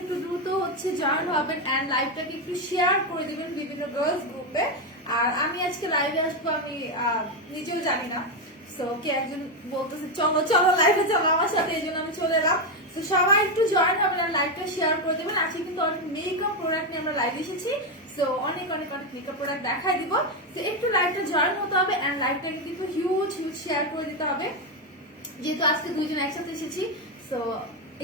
একটু দ্রুত হচ্ছে জয়েন হবেন এন্ড লাইভটাকে একটু শেয়ার করে দিবেন বিভিন্ন গার্লস গ্রুপে। আর আমি আজকে লাইভে আসবো, আমি নিজেও জানি না, সো কে একজন বলতেছে চলো চলো লাইভে চলো আমার সাথে, এই জন্য আমি চলে এলাম। তো সবাই একটু জয়েন হবেন আর লাইভটা শেয়ার করে দেবেন। আজকে কিন্তু অনেক মেকআপ প্রোডাক্ট নিয়ে আমরা লাইভে এসেছি, সো অনেক অনেক অনেক মেকআপ প্রোডাক্ট দেখাই দিব। তো একটু লাইভটা জয়েন হতে হবে এন্ড লাইভটাকে কিন্তু হিউজ হিউজ শেয়ার করে দিতে হবে, যেহেতু আজকে দুইজন একসাথে এসেছি। সো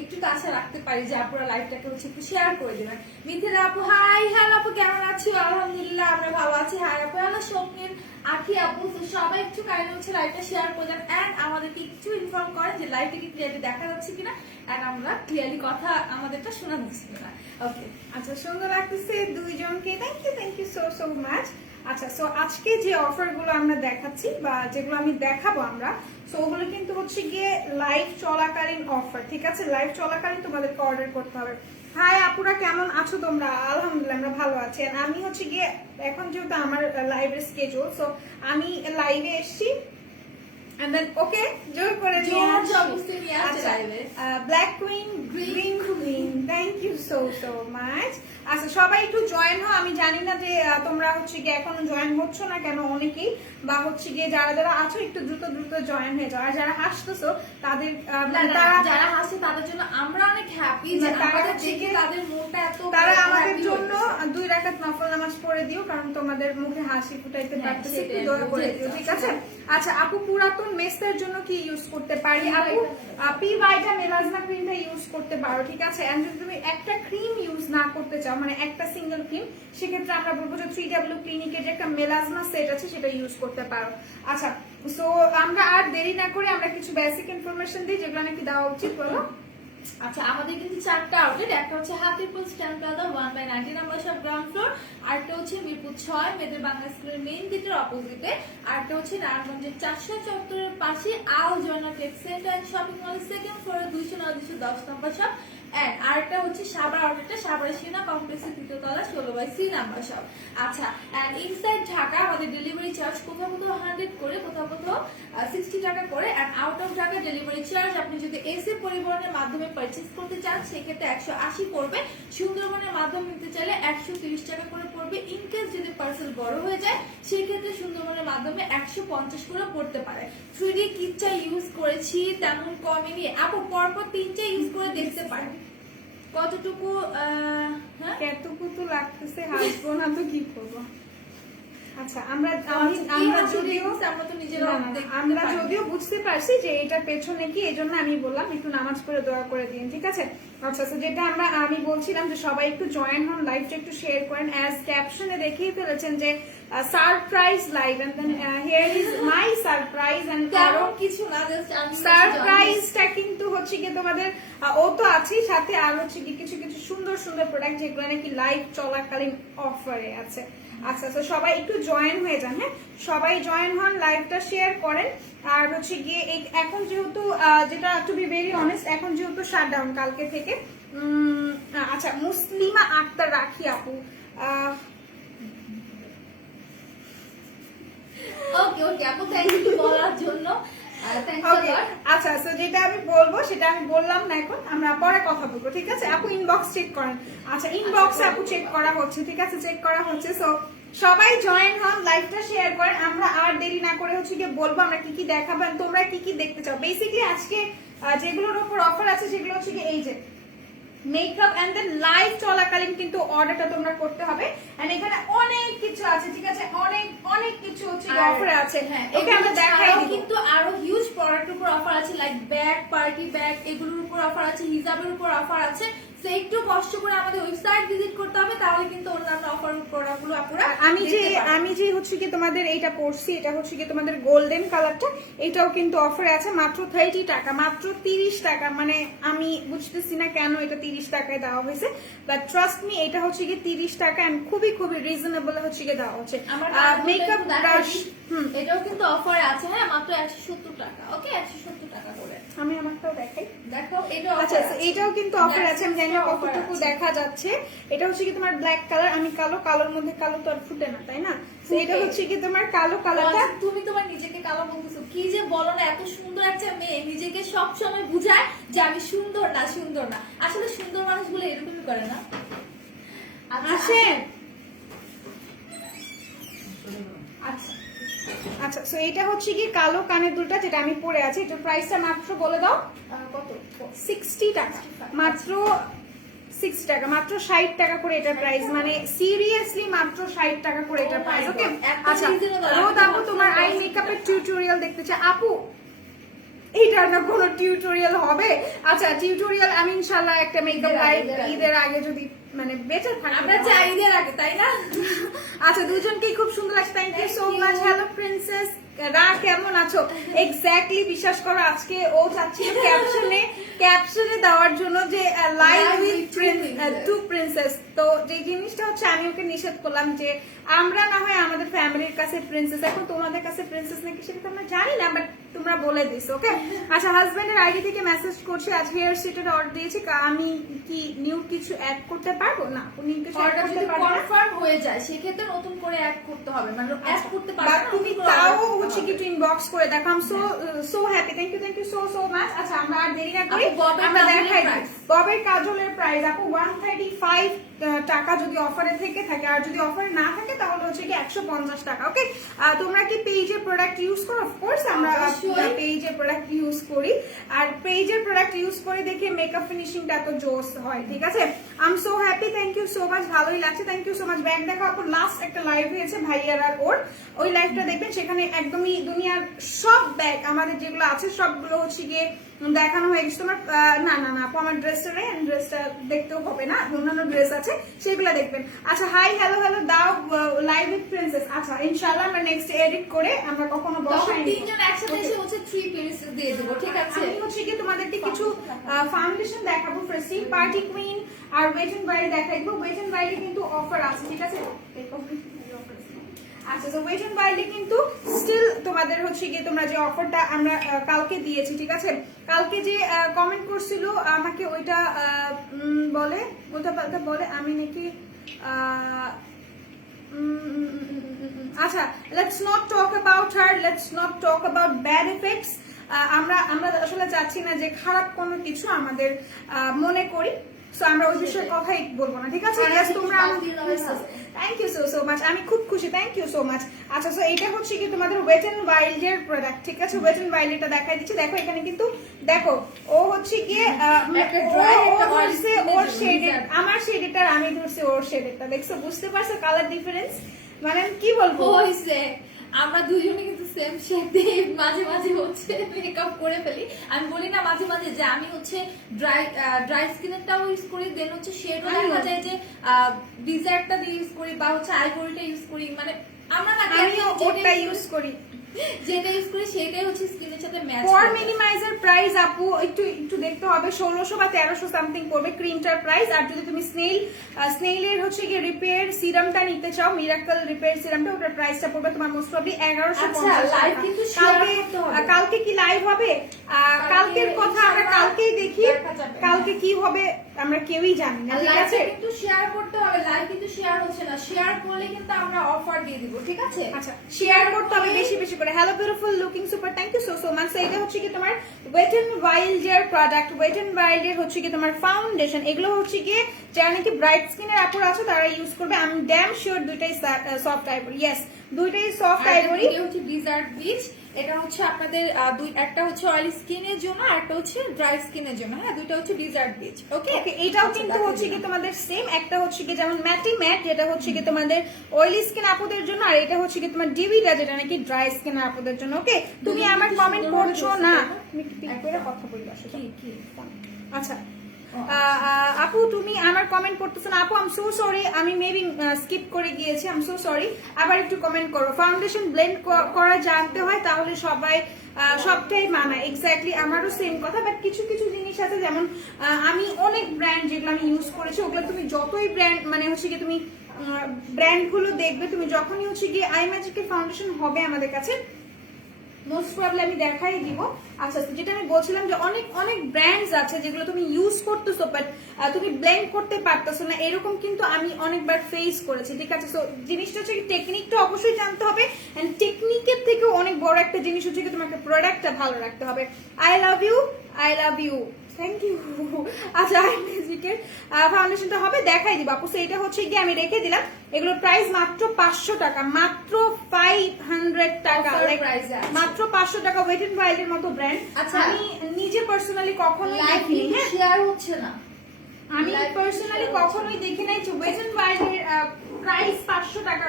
একটু কাছে রাখতে পারি যে আপুরা লাইভটাকে হচ্ছে একটু শেয়ার করে দেবেন। মিথিলা আপু হাই, হ্যালো আপু কেমন আছো? আলহামদুলিল্লাহ আমরা ভালো আছি। হাই আপু, হ্যালো স্বপ্নিল, আখি আপু, তো সবাই একটু কাইন্ডলি হচ্ছে লাইভটা শেয়ার করে দেন এন্ড আমাদেরকে একটু ইনফর্ম করেন যে লাইভটাকে ক্লিয়ারলি দেখা যাচ্ছে কিনা এন্ড আমরা ক্লিয়ারলি কথা আমাদেরটা শোনা যাচ্ছে কিনা। ওকে, আচ্ছা সুন্দর লাগতেছে দুইজনকে, thank you so so much. আচ্ছা, সো আজকে যে অফার গুলো আমরা দেখাচ্ছি বা যেগুলো আমি দেখাবো আমরা, সো ওগুলো কিন্তু হচ্ছে গিয়ে লাইভ চলাকালীন অফার, ঠিক আছে? লাইভ চলাকালীন তোমাদেরকে অর্ডার করতে হবে। হাই আপুরা কেমন আছো তোমরা? আলহামদুলিল্লাহ আমরা ভালো আছি। আমি হচ্ছে গিয়ে এখন যেহেতু আমার লাইভের স্কেজুল, সো আমি লাইভে এসছি ওকে জোর করে black queen green queen, thank you so so much. আচ্ছা সবাই একটু জয়েন হও। আমি জানি না যে তোমরা হচ্ছে গিয়ে এখনো জয়েন হচ্ছ না কেন, অনেকেই বা হচ্ছে গিয়ে যারা যারা আছো একটু দ্রুত দ্রুত জয়েন হয়ে যাও। আর যারা হাসতেছো তাদের যারা হাসছে তাদের জন্য আমরা অনেক হ্যাপি যে তাদের মনটা এত, তারা আমাদের জন্য 2 রাকাত নফল নামাজ পড়ে দিও, কারণ তোমাদের মুখে হাসি ফুটাইতে পারতেছে, একটু দয়া করে দিও, ঠিক আছে? আচ্ছা আপু পুরাতন মেসের জন্য কি ইউজ করতে পারি? আপু পি ভাইটা মেলাজমা ক্রিমটা ইউজ করতে পারো, ঠিক আছে? এন্ড যদি তুমি একটা ক্রিম ইউজ না করতে চাও, মানে একটা সিঙ্গেল ক্রিম, সেক্ষেত্রে আমরা বলবো যে 3W ক্লিনিকের যে একটা মেলাজমা সেট আছে সেটা ইউজ করতে পারো। আচ্ছা সো আমরা আর দেরি না করে আমরা কিছু বেসিক ইনফরমেশন দিই যেগুলো নাকি দেওয়া উচিত, বলো। আচ্ছা আমাদের কিন্তু 4টা আউটলেট, একটা হচ্ছে Hatirpul stand plaza 1/90 number shop ground floor, আরেকটা হচ্ছে মিরপুর 6 মেয়েদের বাংলা স্কুলের মেইন গেটের অপোজিটে, আরেকটা হচ্ছে নারায়ণগঞ্জের 474 এর পাশে আল জয়না টেক সেন্টার এন্ড শপিং মলের সেকেন্ড ফ্লোরে 209-210 নাম্বার শপ। আরেকটা হচ্ছে সাভার আউটলেটে সাভার সিনা কমপ্লেক্সের 3য় তলা 16/C নাম্বার শপ। আচ্ছা এন্ড ইনসাইড ঢাকা আমাদের ডেলিভারি চার্জ কোথাও কোথাও 100 করে, কোথাও কোথাও 60 টাকা করে, and out of Dhaka delivery charge আপনি যদি এসি পরিবহনের মাধ্যমে পারচেজ করতে চান সেক্ষেত্রে 180 পড়বে, সুন্দরবনের মাধ্যমে নিতে চাইলে 130 টাকা করে পড়বে। ইনকেস যদি পার্সেল বড় হয়ে যায় সেক্ষেত্রে সুন্দরবনের মাধ্যমে 150 করে পড়তে পারে। 3D কিটটা ইউজ করেছি তেমন কমেনি আপু, পরপর 3টা ইউজ করে দেখতে পারেন কতটুকু কতটুকু তো লাগতেছে, হাসবো না তো কি করবো। আচ্ছা আমরা যদিও বুঝতে পারছি যে এটার পেছনে কি, এই জন্য আমি বললাম একটু নামাজ পড়ে দোয়া করে দিন, ঠিক আছে? আচ্ছা যেটা আমি বলছিলাম যে সবাই একটু জয়েন হন, লাইভটা একটু শেয়ার করেন। অ্যাজ ক্যাপশনে দেখিয়ে ফেলেছেন যে surprise live, and then here is my surprise, and কারণ কিছু না, জাস্ট আমি সারপ্রাইজটা কিন্তু হচ্ছে কি তোমাদের ও তো আছেই, সাথে আর হচ্ছে কি কিছু কিছু সুন্দর সুন্দর প্রোডাক্ট যেগুলো নাকি লাইভ চলাকালীন অফারে আছে। আচ্ছা তো সবাই একটু জয়েন হয়ে যান, হ্যাঁ সবাই জয়েন হন, লাইভটা শেয়ার করেন। আর হচ্ছে গিয়ে এখন যেহেতু যেটা টু বি ভেরি অনেস্ট, এখন যেহেতু শাটডাউন কালকে থেকে। আচ্ছা মুসলিমা আক্তার রাখি আপু, ওকে ওকে আপু, থ্যাংক ইউ বলার জন্য। আচ্ছা যেটা আমি বলবো সেটা আমি বললাম না, এখন আমরা পরে কথা বলবো, ঠিক আছে? আপু ইনবক্স চেক করেন। আচ্ছা ইনবক্সে আপু চেক করা হচ্ছে, ঠিক আছে? চেক করা হচ্ছে। সো সবাই জয়েন হন, লাইভটা শেয়ার করেন। আমরা আর দেরি না করে হচ্ছে গিয়ে বলবো আমরা কি কি দেখাবেন, তোমরা কি কি দেখতে চাও। বেসিক্যালি আজকে যেগুলোর উপর অফার আছে সেগুলো হচ্ছে কি এই যে মেকআপ, এন্ড দেন লাইভ চলাকালীন কিন্তু অর্ডারটা তোমরা করতে হবে। এন্ড এখানে অনেক কিছু আছে, ঠিক আছে? অনেক অনেক কিছু হচ্ছে অফার আছে, ওকে আমরা দেখাই দিব। কিন্তু আরো হিউজ প্রোডাক্ট উপর অফার আছে লাইক ব্যাগ, পার্টি ব্যাগ, এগুলোর উপর অফার আছে, হিজাবের উপর অফার আছে। তো একটু কষ্ট করে আমাদের ওয়েবসাইট ভিজিট করতে হবে, তাহলে কিন্তু অন্যান্য অফার প্রোডাক্টগুলো আপনারা আমি যে হচ্ছে কি তোমাদের এইটা পড়ছি, এটা হচ্ছে কি তোমাদের গোল্ডেন কালারটা, এটাও কিন্তু অফারে আছে মাত্র 30 টাকা, মাত্র 30 টাকা। মানে আমি বুঝতেছি না কেন এটা 30 টাকায় দেওয়া হয়েছে, বাট ট্রাস্ট মি এটা হচ্ছে কি 30 টাকা এন্ড খুবই খুবই রিজনেবল হচ্ছে কি দেওয়া হচ্ছে। মেকআপ ব্রাশ এটাও কিন্তু অফারে আছে, হ্যাঁ, মাত্র 170 টাকা। ওকে, 170 টাকা করে। আমি আমারটাও দেখাই, দেখো এটা আচ্ছা এটাও কিন্তু অফার আছে। আমি জানি না কতটুকু দেখা যাচ্ছে। এটা হচ্ছে কি তোমার ব্ল্যাক কালার, আমি কালো, কালোর মধ্যে কালো তো আর ফুটে না, তাই না? তো এটা হচ্ছে কি তোমার কালো কালারটা। তুমি তোমার নিজেকে কালো বলতেছো, কি যে বলো না, এত সুন্দর একটা মেয়ে নিজেকে সব সময় বুঝায় যে আমি সুন্দর না, সুন্দর না। আসলে সুন্দর মানুষগুলো এরকমই করে না। আসেন, আচ্ছা আচ্ছা, সো এটা হচ্ছে কি কালো কানের দুলটা যেটা আমি পরে আছি, এটার প্রাইসটা মাত্র বলে দাও কত? 60 টাকা, মাত্র 60 টাকা, মাত্র 60 টাকা করে এটার প্রাইস। মানে সিরিয়াসলি মাত্র 60 টাকা করে এটার প্রাইস। ওকে, আচ্ছা রোদ আপু তোমার আই মেকআপের টিউটোরিয়াল দেখতে চাই। আপু এইটার না কোনো টিউটোরিয়াল হবে? আচ্ছা টিউটোরিয়াল আমি ইনশাআল্লাহ একটা মেকআপ লাইভ ঈদের আগে যদি মানে বেঁচে থাকি, আমরা চাই ঈদের আগে, তাই না? আচ্ছা দুজনকেই খুব সুন্দর লাগছে, thank you so much. Hello princess রা, কেমন আছো? এক্স্যাক্টলি, বিশ্বাস করো আজকে ও চাচ্ছিল ক্যাপশনে দেওয়ার জন্য যে লাইভ উইথ টু প্রিন্সেস। তো যে জিনিসটা হচ্ছে আমি ওকে নিষেধ করলাম যে আমরা না হয় আমাদের ফ্যামিলির কাছে প্রিন্সেস, এখন তোমাদের কাছে প্রিন্সেস নাকি সেটা তো আমরা জানি না, বাট তোমরা বলে দিস। ওকে, আচ্ছা হাজবেন্ডের আইডি থেকে মেসেজ করছি, আজ হেয়ার স্ট্রেটের অর্ডার দিয়েছি, আমি কি নিউ কিছু অ্যাড করতে পারবো? না, উনি কিছু অ্যাড করতে পারবে না। কনফার্ম হয়ে যায় সেক্ষেত্রে নতুন করে অ্যাড করতে হবে, মানে অ্যাড করতে পারবে না। তুমি তাও হচ্ছে কি ইনবক্স করে দেখো। I am so happy, thank you so much. আচ্ছা আমরা আর দেরি না করি, আমরা দেখাই দিই ববের কাজলের প্রাইস। আপু 135 টাকা যদি অফারে থেকে থাকে, আর যদি অফারে না থাকে তাহলে হচ্ছে কি 150 টাকা। ওকে, তোমরা কি পেজের প্রোডাক্ট ইউজ করো? অফকোর্স আমরা পেজের প্রোডাক্ট ইউজ করি, আর পেজের প্রোডাক্ট ইউজ করে দেখে মেকআপ ফিনিশিংটা এত জোস হয়। ঠিক আছে, I am so happy, thank you so much, ভালোই লাগছে, thank you so much. Bag দেখো আপু, লাস্ট একটা লাইভ হয়েছে ভাইয়ার আর ওর, ওই লাইভটা দেখবেন, সেখানে একদমই দুনিয়ার সব ব্যাগ আমাদের যেগুলো আছে সবগুলো হচ্ছে গিয়ে দেখানো হয়ে গেছে। তোমার না না না আপু, আমার ড্রেসটা নেই, ড্রেসটা দেখতেও হবে না, অন্যান্য ড্রেস আছে সেগুলো দেখবেন। আচ্ছা হাই হ্যালো হ্যালো দাও লাইভ উইথ প্রিন্সেস। আচ্ছা ইনশাআল্লাহ আমরা নেক্সট এডিট করে আমরা কখনো বসাই তিনজন একসাথে এসে হচ্ছে 3 পিস দিয়ে দেব। ঠিক আছে, আমি হচ্ছে কি তোমাদেরকে কিছু ফাউন্ডেশন দেখাবো, প্রেসিং পার্টি কুইন আর ওয়েট এন্ড ওয়াইল্ড দেখাবো। ওয়েট এন্ড ওয়াইল্ডে কিন্তু অফার আছে, ঠিক আছে? আচ্ছা তো ওয়েট এন্ড ওয়াইল্ডে কিন্তু স্টিল তোমাদের হচ্ছে গিয়ে তোমরা যে অফারটা আমরা কালকে দিয়েছি, ঠিক আছে? কালকে যে কমেন্ট করছিল আমাকে ওইটা বলে ওটা বলে আমি নাকি আচ্ছা let's not talk about her, let's not talk about bad effects. আমরা আসলে চাচ্ছি না যে খারাপ কোনো কিছু আমাদের মনে করি, সো আমরা ওই বিষয়ে কথাই বলবো না, ঠিক আছে? তোমরা থ্যাংক ইউ সো মাচ, আমি খুব খুশি, থ্যাংক ইউ সো মাচ। আচ্ছা সো এটা হচ্ছে কি তোমাদের ওয়েট এন্ড ওয়াইল্ড এর প্রোডাক্ট, ঠিক আছে? ওয়েট এন্ড ওয়াইল্ড এটা দেখাই দিচ্ছি, দেখো এখানে কিন্তু দেখো ও হচ্ছে গিয়ে ওর শেডের, আমার শেডেরটা আমি ধরছি ওর শেডেরটা, দেখছো? বুঝতে পারছো কালার ডিফারেন্স? মানে আমি কি বলবো, হইছে আমরা দুজনে কিন্তু সেম শেড দিয়ে মাঝে মাঝে হচ্ছে মেকআপ করে ফেলি। আমি বলি না মাঝে মাঝে যে আমি হচ্ছে ড্রাই স্কিনেরটাও ইউজ করি, দেন হচ্ছে শেডও দেখা যায় যে ডিজার্টটা দিয়ে ইউজ করি, বা হচ্ছে আইভরিটা ইউজ করি, মানে আমরা না ওটা ইউজ করি, যেটা ইউজ করি সেটাই হচ্ছে স্কিনের সাথে ম্যাচ করে। পর মিনিমাইজার প্রাইস আপু একটু দেখতে হবে, 1600 বা 1300 সামথিং পড়বে ক্রিমটার প্রাইস। আর যদি তুমি স্নেইলের হচ্ছে কি রিপেয়ার সিরামটা নিতে চাও, মিরাকল রিপেয়ার সিরামটা, ওটার প্রাইসটা পড়বে তোমার মোস্ট প্রবলি 1150 টাকা। কালকে কি লাইভ হবে? কালকের কথা আমরা কালকেই দেখি, কালকে কি হবে আমরা কেউই জানি না, ঠিক আছে? কিন্তু শেয়ার করতে হবে, লাইভ কিন্তু শেয়ার হচ্ছে না, শেয়ার করলে কিন্তু আমরা অফার দিয়ে দিব, ঠিক আছে? আচ্ছা শেয়ার করতে হবে বেশি বেশি করে। Hello beautiful looking super, thank you so much. এটা হচ্ছে কি তোমার ওয়েট এন্ড ওয়াইল্ড এর প্রোডাক্ট, ওয়েট এন্ড ওয়াইল্ড এর হচ্ছে কি তোমার ফাউন্ডেশন, এগুলো হচ্ছে কি যারা নাকি ব্রাইট স্কিনের আপুর আছে তারা ইউজ করবে। আমি ড্যাম শিওর দুইটাই সফট আইভরি, ইয়েস দুইটাই সফট আইভরি। এটা হচ্ছে ডিজার্ট বিচ, এটা হচ্ছে আপনাদের একটা হচ্ছে অয়েলি স্কিনের জন্য আর একটা হচ্ছে ড্রাই স্কিনের জন্য। হ্যাঁ, দুইটা হচ্ছে ডিজার্ট বেজ। ওকে, এটাও কিন্তু হচ্ছে কি তোমাদের সেম, একটা হচ্ছে কি যেমন ম্যাটি ম্যাট, যেটা হচ্ছে কি তোমাদের অয়েলি স্কিন আপুদের জন্য, আর এটা হচ্ছে কি তোমার ডিবিটা যেটা নাকি ড্রাই স্কিন আপুদের জন্য। ওকে, তুমি আমার কমেন্ট পড়ছো না, তুমি কথা বলি আসলে। আচ্ছা আপু তুমি আমার কমেন্ট করতেছো না আপু, আই এম সো সরি, আমি মেবি স্কিপ করে গিয়েছি, আই এম সো সরি। আবার একটু কমেন্ট করো। ফাউন্ডেশন ব্লেন্ড করা জানতে হয় তাহলে সবাই সবটাই মানায়। এক্স্যাক্টলি আমারও সেম কথা, বাট কিছু কিছু জিনিস আছে যেমন আমি অনেক ব্র্যান্ড যেগুলো আমি ইউজ করেছি ওগুলো তুমি যতই ব্র্যান্ড মানে হচ্ছে কি তুমি ব্র্যান্ড গুলো দেখবে, তুমি যখনই হচ্ছে গিয়ে আই ম্যাজিকের ফাউন্ডেশন হবে আমাদের কাছে মোস্ট প্রবলি আমি দেখাই দিব। আচ্ছা, যেটা আমি বলছিলাম যে অনেক অনেক ব্র্যান্ডস আছে যেগুলো তুমি ইউজ করতেছো বাট তুমি ব্লেন্ড করতে পারতেছো না, এরকম কিন্তু আমি অনেকবার ফেস করেছি। ঠিক আছে, সো জিনিসটা হচ্ছে টেকনিকটা অবশ্যই জানতে হবে, এন্ড টেকনিকের থেকেও অনেক বড় একটা জিনিস হচ্ছে কি তোমাকে প্রোডাক্টটা ভালো রাখতে হবে। I love you, I love you, thank you. আচ্ছা, আই ম্যাজিকের ফাউন্ডেশনটা হবে দেখাই দিব আপু। সেইটা হচ্ছে গিয়ে আমি রেখে দিলাম, এগুলোর প্রাইস মাত্র 500 টাকা, মাত্র 500 টাকা, মাত্র 500 টাকা। ওয়েট এন্ড ওয়াইল্ড এর মতো ব্র্যান্ড। আচ্ছা, আমি নিজে পার্সোনালি কখনোই দেখিনি, হ্যাঁ শেয়ার হচ্ছে না, আমি পার্সোনালি কখনোই দেখি নাই যে ওয়েট এন্ড ওয়াইল্ড এর প্রাইস 500 টাকা